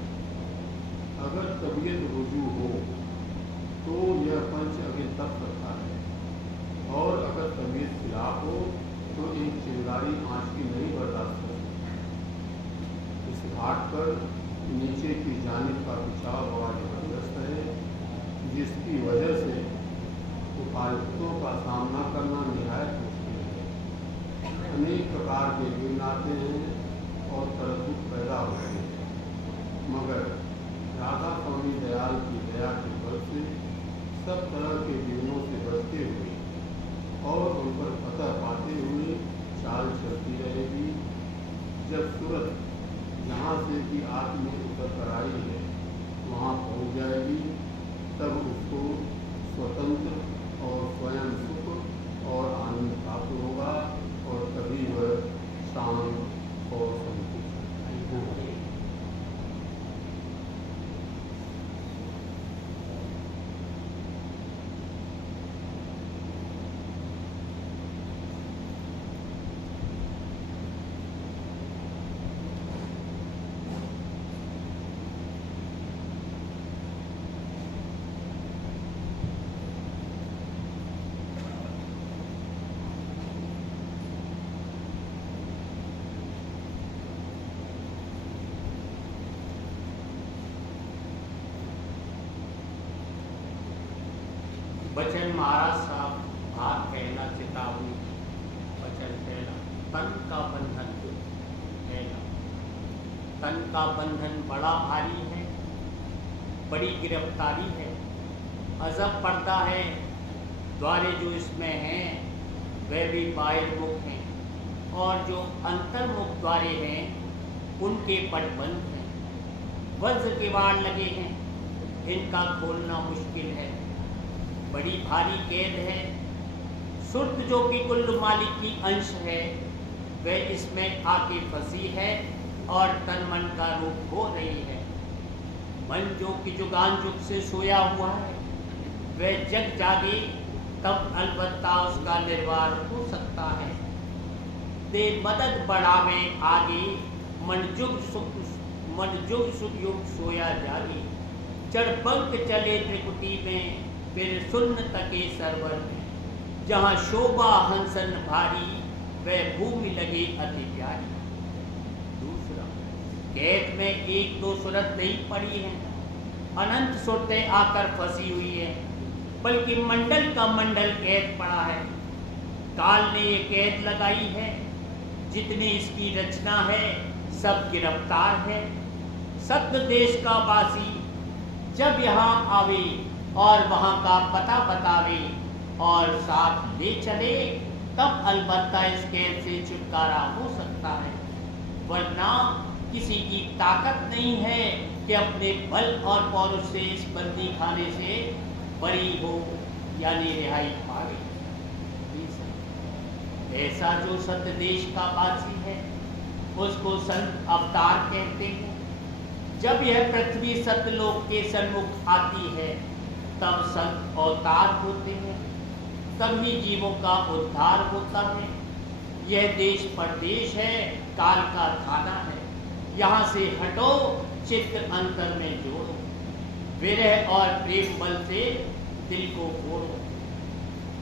अगर तबीयत रुजू हो तो यह पंच अभी तप सकता है, और अगर तबीयत खिलाफ हो तो एक चिंगारी आँच की नहीं बर्दाश्त कर सकती। इस घाट पर नीचे की जानिब का खिंचाव बड़ा जबरदस्त है, जिसकी वजह से उपायुक्तों का सामना करना निहायत मुश्किल है। अनेक प्रकार के विघ्न आते हैं और तरद्दुत पैदा होते हैं, मगर राधा स्वामी दयाल की दया के बल से सब तरह के विघ्नों से बचते हुए और उन पर फतह पाते हुए चाल चलती रहेगी। जब सूरत जहाँ से कि आत्म उतर कर आई है वहाँ पहुँच जाएगी, तब उसको स्वतंत्र और स्वयं सुख और आनंद प्राप्त होगा और तभी वह शांत और संतुष्ट होगा। बचन महाराज साहब भाग कहना चेतावनी। बचन पहला, तन का बंधन पहला। तन का बंधन बड़ा भारी है, बड़ी गिरफ्तारी है, अजब पर्दा है। द्वारे जो इसमें हैं वह भी बाहिर्मुख हैं और जो अंतर्मुख द्वारे हैं उनके पट बंद हैं। वज्र के वार लगे हैं, इनका खोलना मुश्किल है। बड़ी भारी कैद है। सुर्त जो कि कुल्लू मालिक की अंश है वह इसमें आके फंसी है और तन मन का रूप हो रही है। मन जो कि जुगान जुग से सोया हुआ है वह जग जागे तब अलबत्ता उसका निर्वाह हो सकता है। दे मदद बढ़ावे आगे मन जुग सुख युग सोया जागे। चढ़ पंख चले त्रिकुटी में फिर सुन्न तके सरवर में। जहाँ शोभा हंसन भारी वह भूमि लगे अति प्यारी। दूसरा, कैद में एक दो सूरत नहीं पड़ी है, अनंत सूरतें आकर फंसी हुई है, बल्कि मंडल का मंडल कैद पड़ा है। काल ने ये कैद लगाई है, जितनी इसकी रचना है सब गिरफ्तार है। सत्य देश का वासी जब यहाँ आवे और वहाँ का पता बतावे और साथ ले चले तब अलबत्ता इस कैद से छुटकारा हो सकता है, वरना किसी की ताकत नहीं है कि अपने बल और पौरुष से इस बंदी खाने से बरी हो यानी रिहाई पावे। ऐसा जो सत्य देश का वासी है उसको संत अवतार कहते हैं। जब यह पृथ्वी सत्यलोक के सन्मुख आती है तब संत अवतार होते हैं, तभी जीवों का उद्धार होता है। यह देश परदेश है, काल का थाना है। यहाँ से हटो, चित्त अंतर में जोड़ो, विरह और प्रेम बल से दिल को फोड़ो,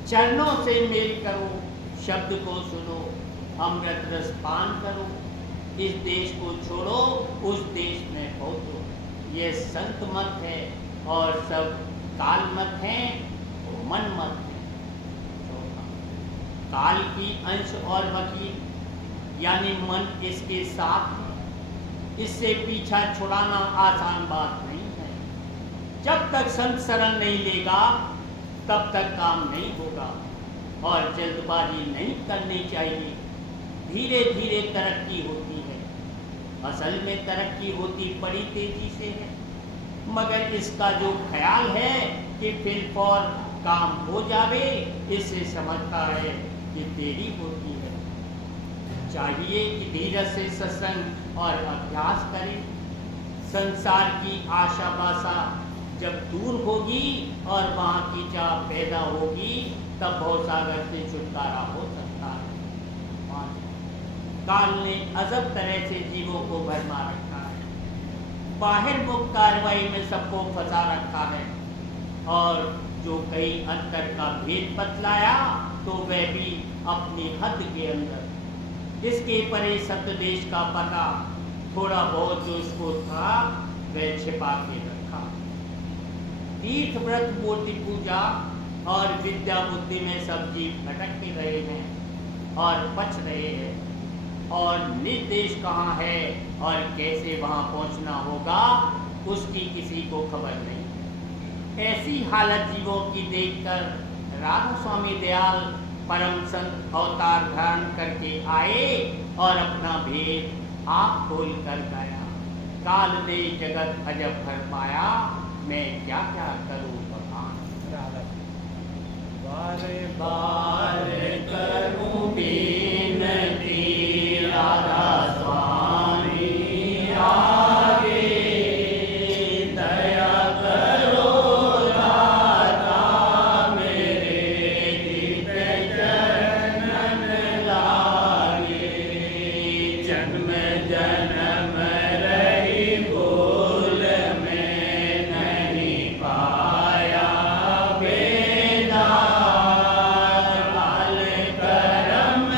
चरणों से मेल करो, शब्द को सुनो, अमृत रस पान करो, इस देश को छोड़ो, उस देश में पहुँचो। यह संत मत है और सब काल मत है, मन मत है। काल की अंश और वकील यानी मन इसके साथ है। इससे पीछा छुड़ाना आसान बात नहीं है। जब तक संत शरण नहीं लेगा तब तक काम नहीं होगा और जल्दबाजी नहीं करनी चाहिए। धीरे धीरे तरक्की होती है। असल में तरक्की होती बड़ी तेजी से है, मगर इसका जो ख्याल है कि फिर फौर काम हो जावे, इससे समझता है कि देरी होती है। चाहिए कि धीरज से सत्संग और अभ्यास करें। संसार की आशा बासा जब दूर होगी और वहाँ की चाह पैदा होगी, तब भवसागर से छुटकारा हो सकता है। काल ने अजब तरह से जीवों को भरमा रखा है, बाहर मुक्त कार्रवाई में सबको फंसा रखा है, और जो कई अंतर का भेद बतलाया तो वह भी अपनी हद के अंदर। इसके परे सत्य देश का पता थोड़ा बहुत जो इसको था वह छिपा के रखा। तीर्थ व्रत मूर्ति पूजा और विद्या बुद्धि में सब जीव भटक के रहे हैं और बच रहे हैं, और निज देश कहाँ है और कैसे वहाँ पहुँचना होगा उसकी किसी को खबर नहीं। ऐसी हालत जीवों की देखकर राधा स्वामी दयाल परम संत अवतार धारण करके आए और अपना भेद आप खोल कर गया। काल ने जगत अजब भर पाया, मैं क्या क्या करूं बखान। बारे बार करूं बिनती राधा स्वामी आगे, दया करो दाता मेरे चित चरणन लागे। जन्म जन्म रही भूल में नहीं पाया बेदार, काल करम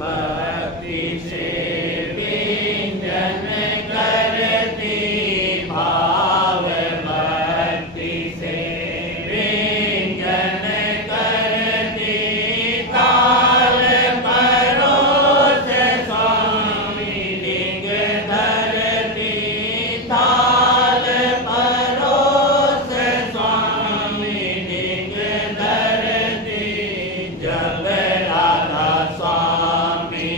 भक्ति से व्यंजन करती, भाव भक्ति से व्यंजन करती, ताल परोस स्वामी लिंग धरती, ताल परोस स्वामी लिंग धरती। जब राधा स्वामी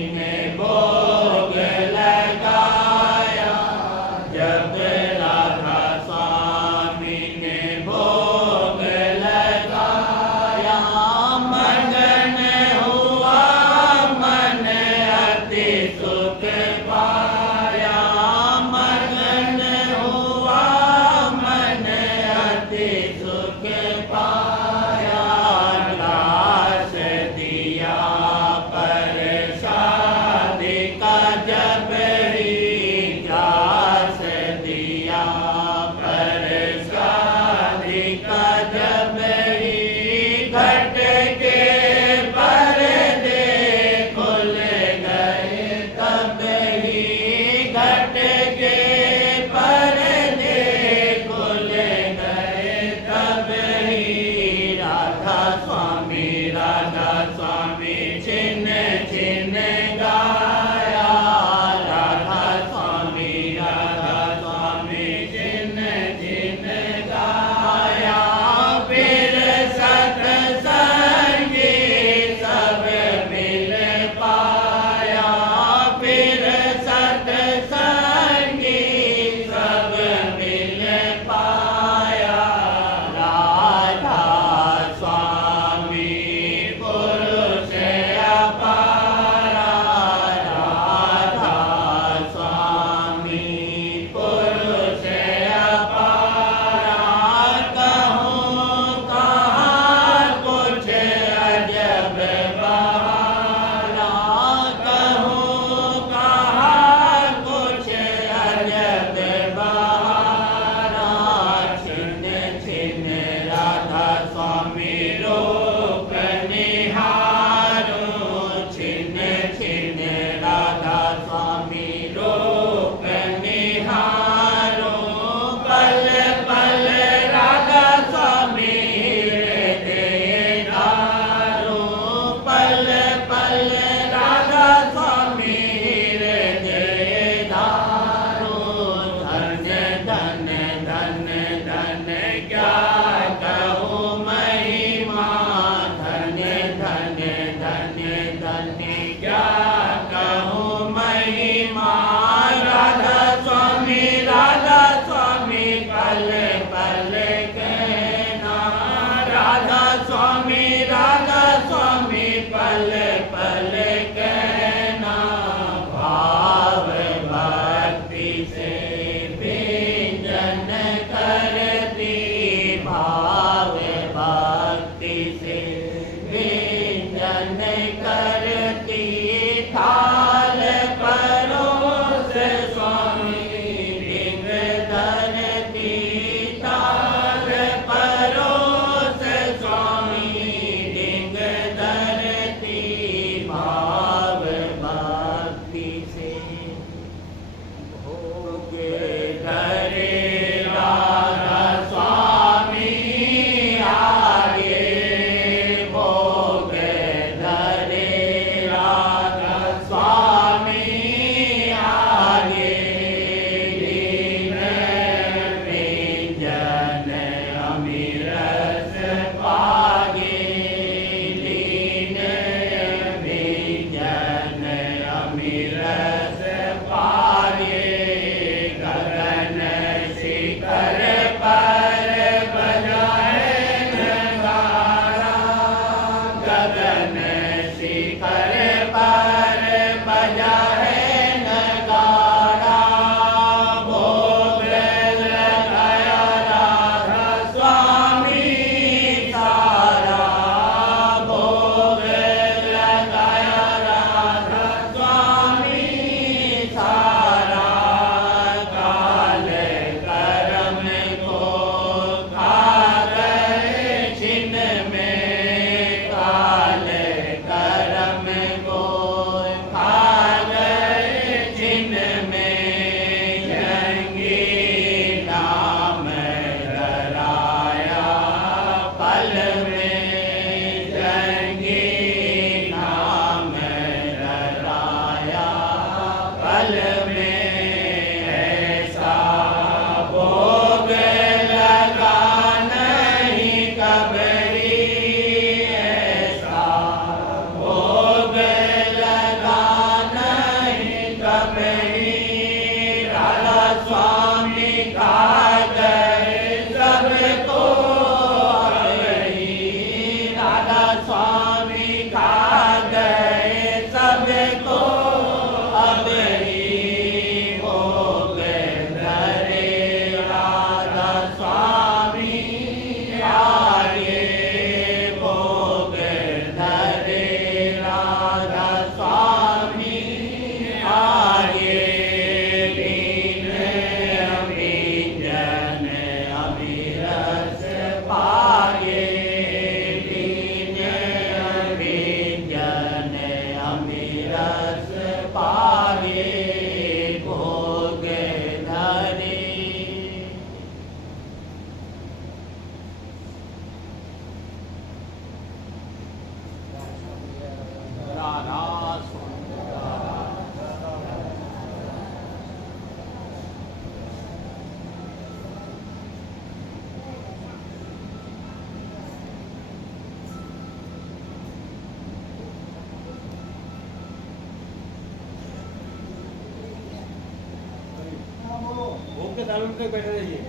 उनके सालों में बैठे रहिए।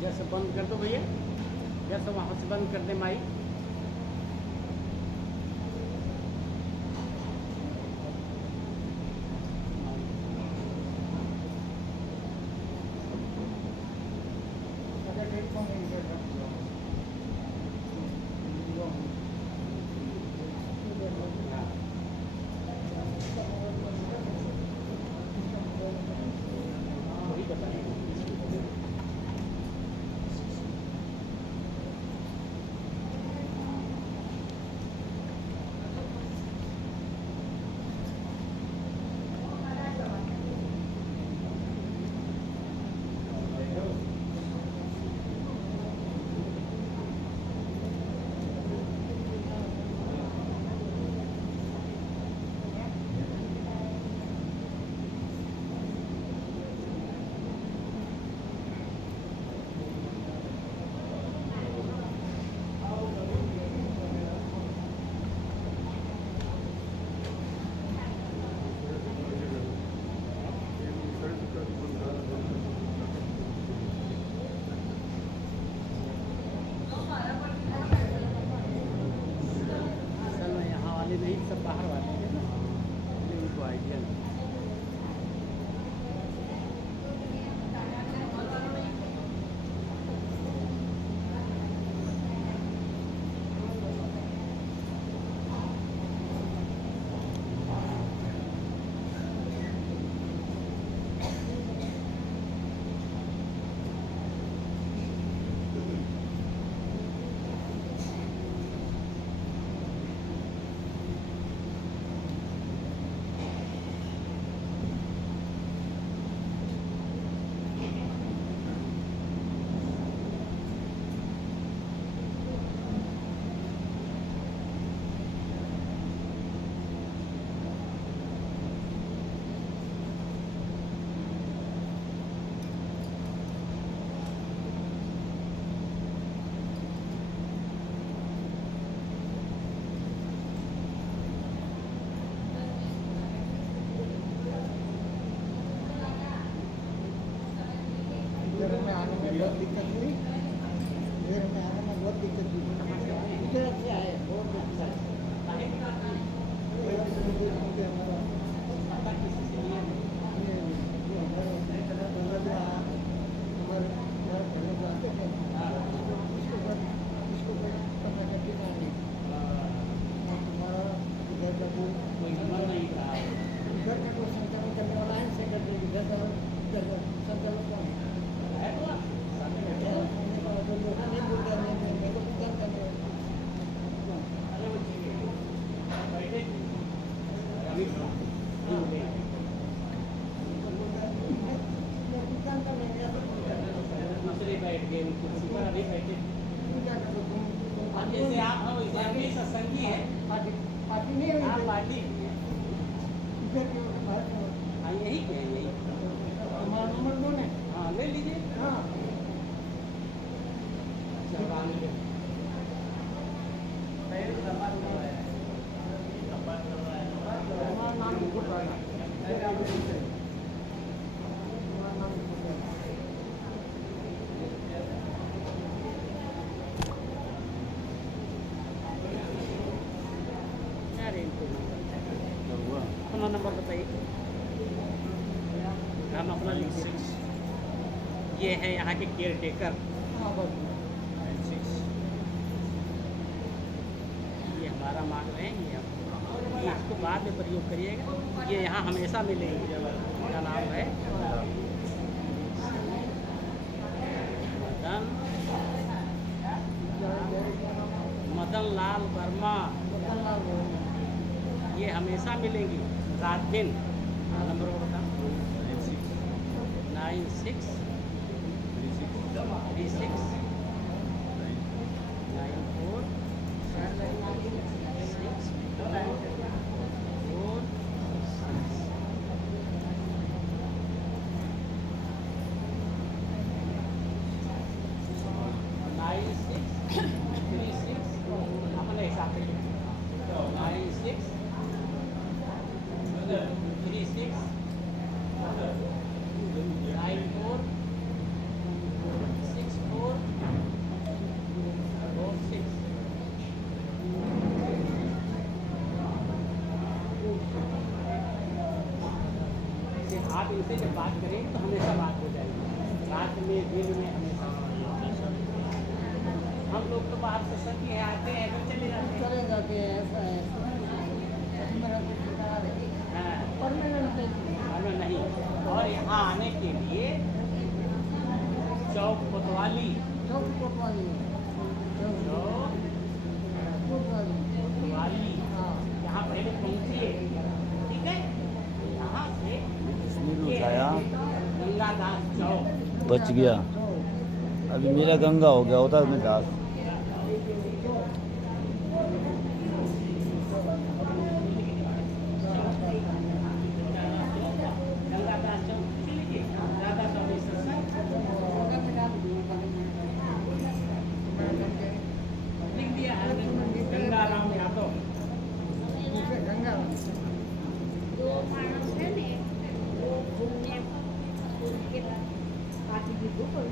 जैसे बंद कर दो भैया, जैसे वहाँ से बंद कर दे माई। वही बताइए। असल में यहाँ वाले नहीं, सब बाहर वाले हैं ना, इसलिए उनको आइडिया नहीं। इधर में आने में बहुत दिक्कत हुई, इधर में आने में बहुत दिक्कत हुई। इधर से आए बहुत अच्छा है। कोई नंबर नहीं रहा है। इधर का कोई संचालन करने वाला है, सेक्रेटरी इधर का संचालन कौन है? है तो आप, सामने बैठे हो। नहीं बोलते, मेरे को बैठ गए कुर्सी पर अभी बैठे। तुम क्या करो तुम अब जैसे आप हो वैसे हम भी सत्संगी हैं। पार्टी पार्टी नहीं हुई आप इधर पार्टी इधर के होकर बाहर के होकर। हाँ यही पे है यही। हमारा नंबर कौन है? हाँ ले लीजिए। हाँ चलो आने दो। हमारा नाम गुड है। हमारा नाम गुड है। क्या रेंज पे नंबर? अपना नंबर बताइए। हम अपना लिख दें। ये है यहाँ के केयर टेकर। हाँ बस ये हमारा मांग रहे हैं ये इसको बाद में प्रयोग करिएगा। ये यहाँ हमेशा मिलेंगे। इनका नाम है मदन लाल वर्मा। ये हमेशा मिलेंगी रात दिन। नंबर को बता 96 36 94 6 4 अपने हिसाब से 96 36 94 64 46। आप इनसे जब बात करेंगे तो हमेशा बात हो जाएगी। रात में दिन में हमेशा। हम लोग तो बाहर से सभी हैं आते हैं फिर चले जाते हैं। चले जाते हैं ऐसा है मेरा कुछ ठिकाना नहीं हाँ परमानेंट हमें नहीं। और यहाँ आने के लिए चौक कोतवाली चौक कोतवाली चौक कोतवाली कोतवाली हाँ यहाँ पहले पहुँचिए। ठीक है यहाँ से ये उठाया है गंगादास चौक। बच गया। अभी मेरा गंगा हो गया होता मैं दास। गंगादास चौक पूछ लीजिए। राधा स्वामी सत्संग लिख दिया है। गंगाराम यादव। गंगा दो माणस है ने वो घूमने के आदि की बुक और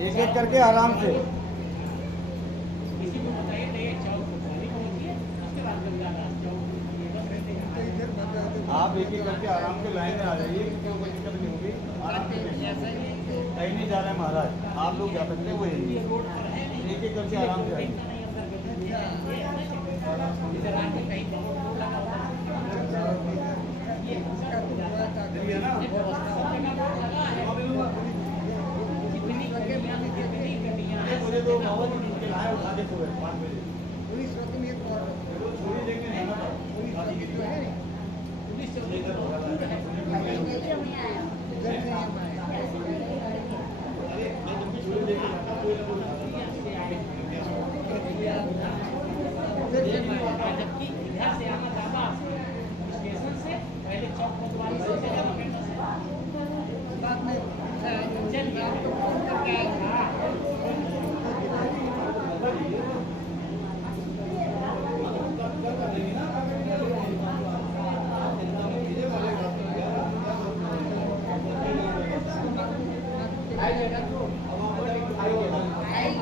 एक एक करके आराम से। किसी को बताइए नए चौक कोतवाली पहुँचिए। उसके बाद गंगादास चौक ये बस रहते हैं। आप एक एक करके आराम से लाइन में आ जाइए, क्यों कोई दिक्कत नहीं होगी। आराम से कहीं नहीं जा रहे हैं महाराज, आप लोग जा सकते हैं वो ये रोड पर है नहीं। एक एक करके आराम से आइए। इधर आके कहीं बहुत लगा हुआ है। ये है ना? जितनी गड्डियाँ हैं मुझे तो बाबा जी उनके लाए उठा के सुबह 5 बजे। पुलिस चौकी में एक और छुरी लेके नहीं ना था। पुलिस चौकी तो है नहीं पुलिस चौकी तो दूर है। इधर से हम आए छुरी लेके जाता कोई ना कोई से आए। इधर से हम आए जबकि इधर से आना ज़्यादा स्टेशन से पहले चौक कोतवाली से ज़्यादा बेटर है। बाद में चलिए आपको फोन करके आएंगे आएगी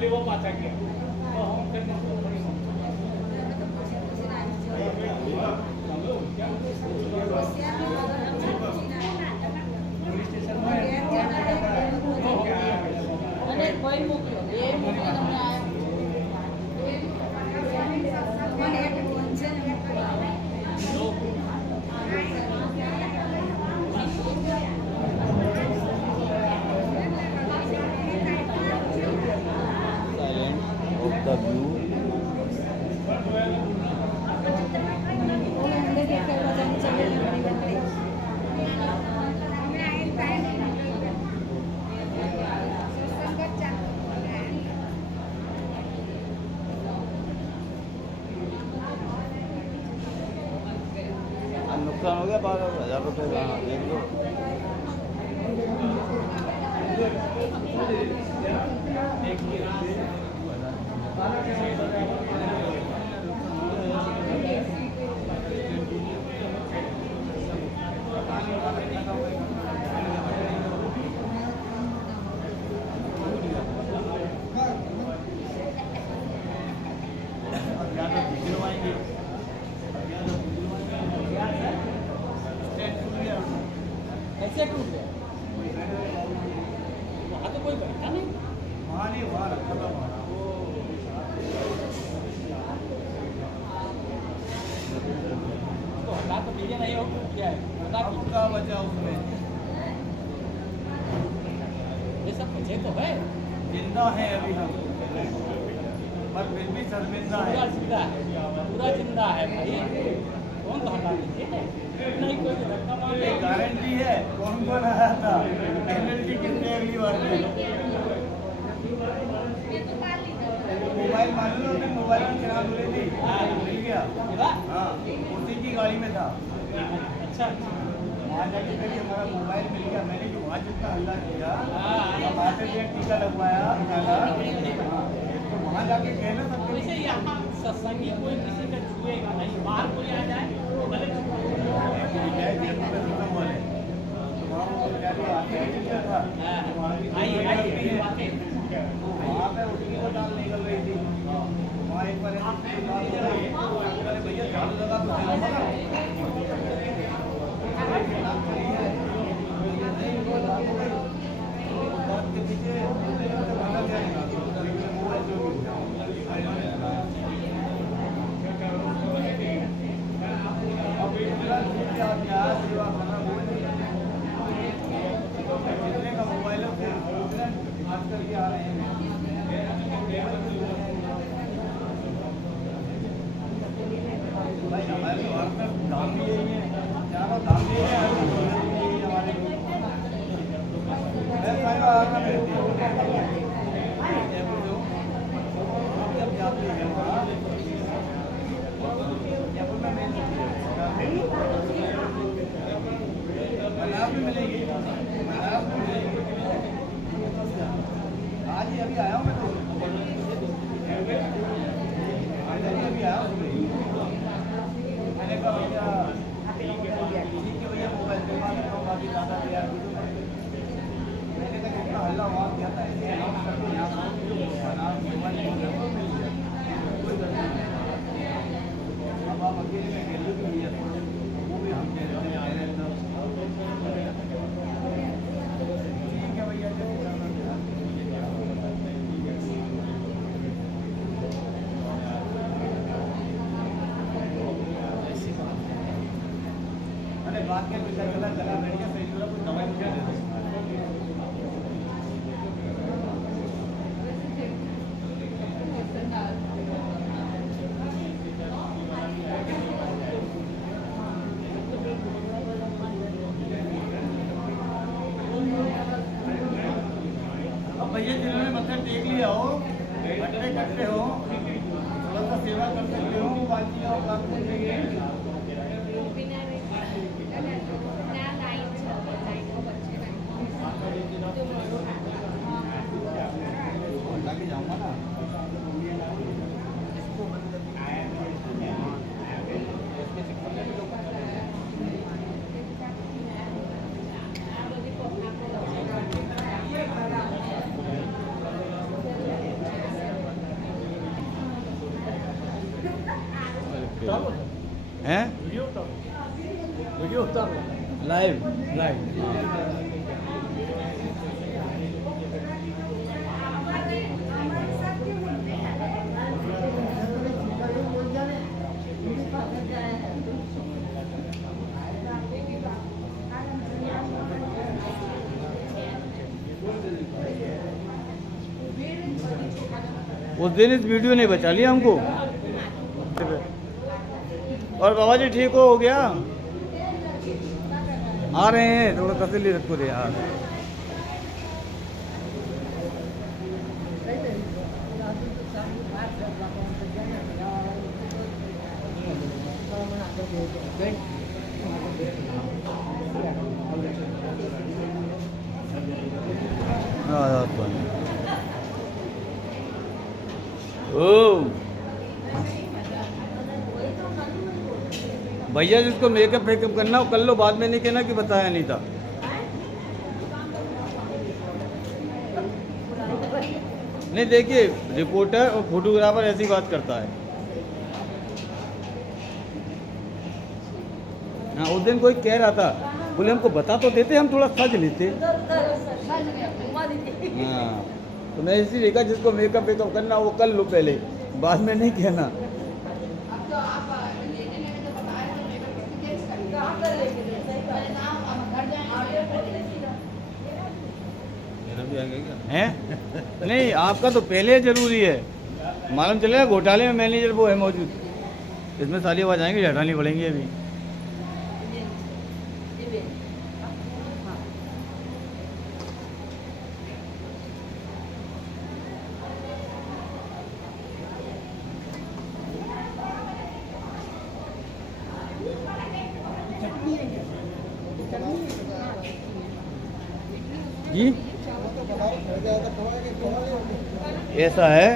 लेवो पाछा किया तो हम फिर उसको थोड़ी पुलिस स्टेशन में અને કોઈ મોકલો એ મોકલી તમને नुकसान हो गया 12,000 रुपये का देख लो। ऐसे टूट गया वहाँ तो कोई बैठा नहीं वहाँ नहीं, वहाँ रखा था वहाँ। तो हटा तो दीजिए नहीं हो क्या है हटा अब क्या बचा उसमें? ये सब बचे तो है जिंदा है अभी हम, पर फिर भी शर्मिंदा पूरा है। जिंदा है पूरा जिंदा है भाई कौन तो हटा दीजिए नहीं कोई भी धक्का मार ये गारंटी है। कौन कौन आया था, पेनल्टी कितने अगली बार में? मोबाइल मालूम है, मोबाइल की खराब हो रही थी, मिल गया। हाँ, उसी की गाड़ी में था। अच्छा वहाँ जाके कभी हमारा मोबाइल मिल गया। मैंने जो वहाँ जितना हल्ला किया, वहाँ पे भी एक टीका लगवाया काला। तो वहाँ जाके कहना सब वैसे यहाँ सत्संगी कोई किसी का छुएगा नहीं बाहर कोई आ जाए तो भले वहाँ पे उसकी वो दाल निकल रही थी। वहाँ एक बार भैया झाड़ू लगा तो के पीछे जितने का मोबाइल है आज करके आ रहे हैं। भाई हमारे घर पर धाम भी यही है, चारों धाम भी है हमारे जब जाते हैं वहाँ जयपुर में मेन मनाव भी मिलेगी, मनाव भी मिलेगी। आज ही अभी आया हूँ मैं तो, आज ही अभी आया हूँ। मैंने कहा भैया ठीक है भैया मोबाइल पे बात करता हूँ, बाकी ज़्यादा तैयार मैंने कहा जितना हल्ला वहाँ किया था ऐसे अनाउंस करके यहाँ मोबाइल मिल गया कोई गलती नहीं। अब आप अकेले में खेल भी लिया वो भी हम कह रहे हैं ठीक है भैया अरे बात के पीछे गला बैठ गया सही कुछ दवाई मुझे दे दो। अब भैया जिन्होंने मत्था टेक लिया हो, हटते कटते हो, थोड़ा सा सेवा कर सकते हो, बाकी और काम करेंगे। लाके जाऊँगा ना लाइव राइट उस दिन इस वीडियो ने बचा लिया हमको। और बाबा जी ठीक हो गया? आ रहे हैं, थोड़ा तसल्ली रखो दे यार। ओ भैया जिसको मेकअप वेकअप करना हो कर लो, बाद में नहीं कहना कि बताया नहीं था। नहीं देखिए, रिपोर्टर और फोटोग्राफर ऐसी बात करता है। हाँ, उस दिन कोई कह रहा था, बोले हमको बता तो देते, हम थोड़ा सज लेते। हाँ, तो मैं इसीलिए कहा जिसको मेकअप वेकअप करना वो कर लो पहले, बाद में नहीं कहना। हैं? नहीं, आपका तो पहले जरूरी है। मालूम चलेगा घोटाले में मैनेजर वो है मौजूद। इसमें सारी आवाज आएंगी, हटानी पड़ेंगी अभी। जी ऐसा है।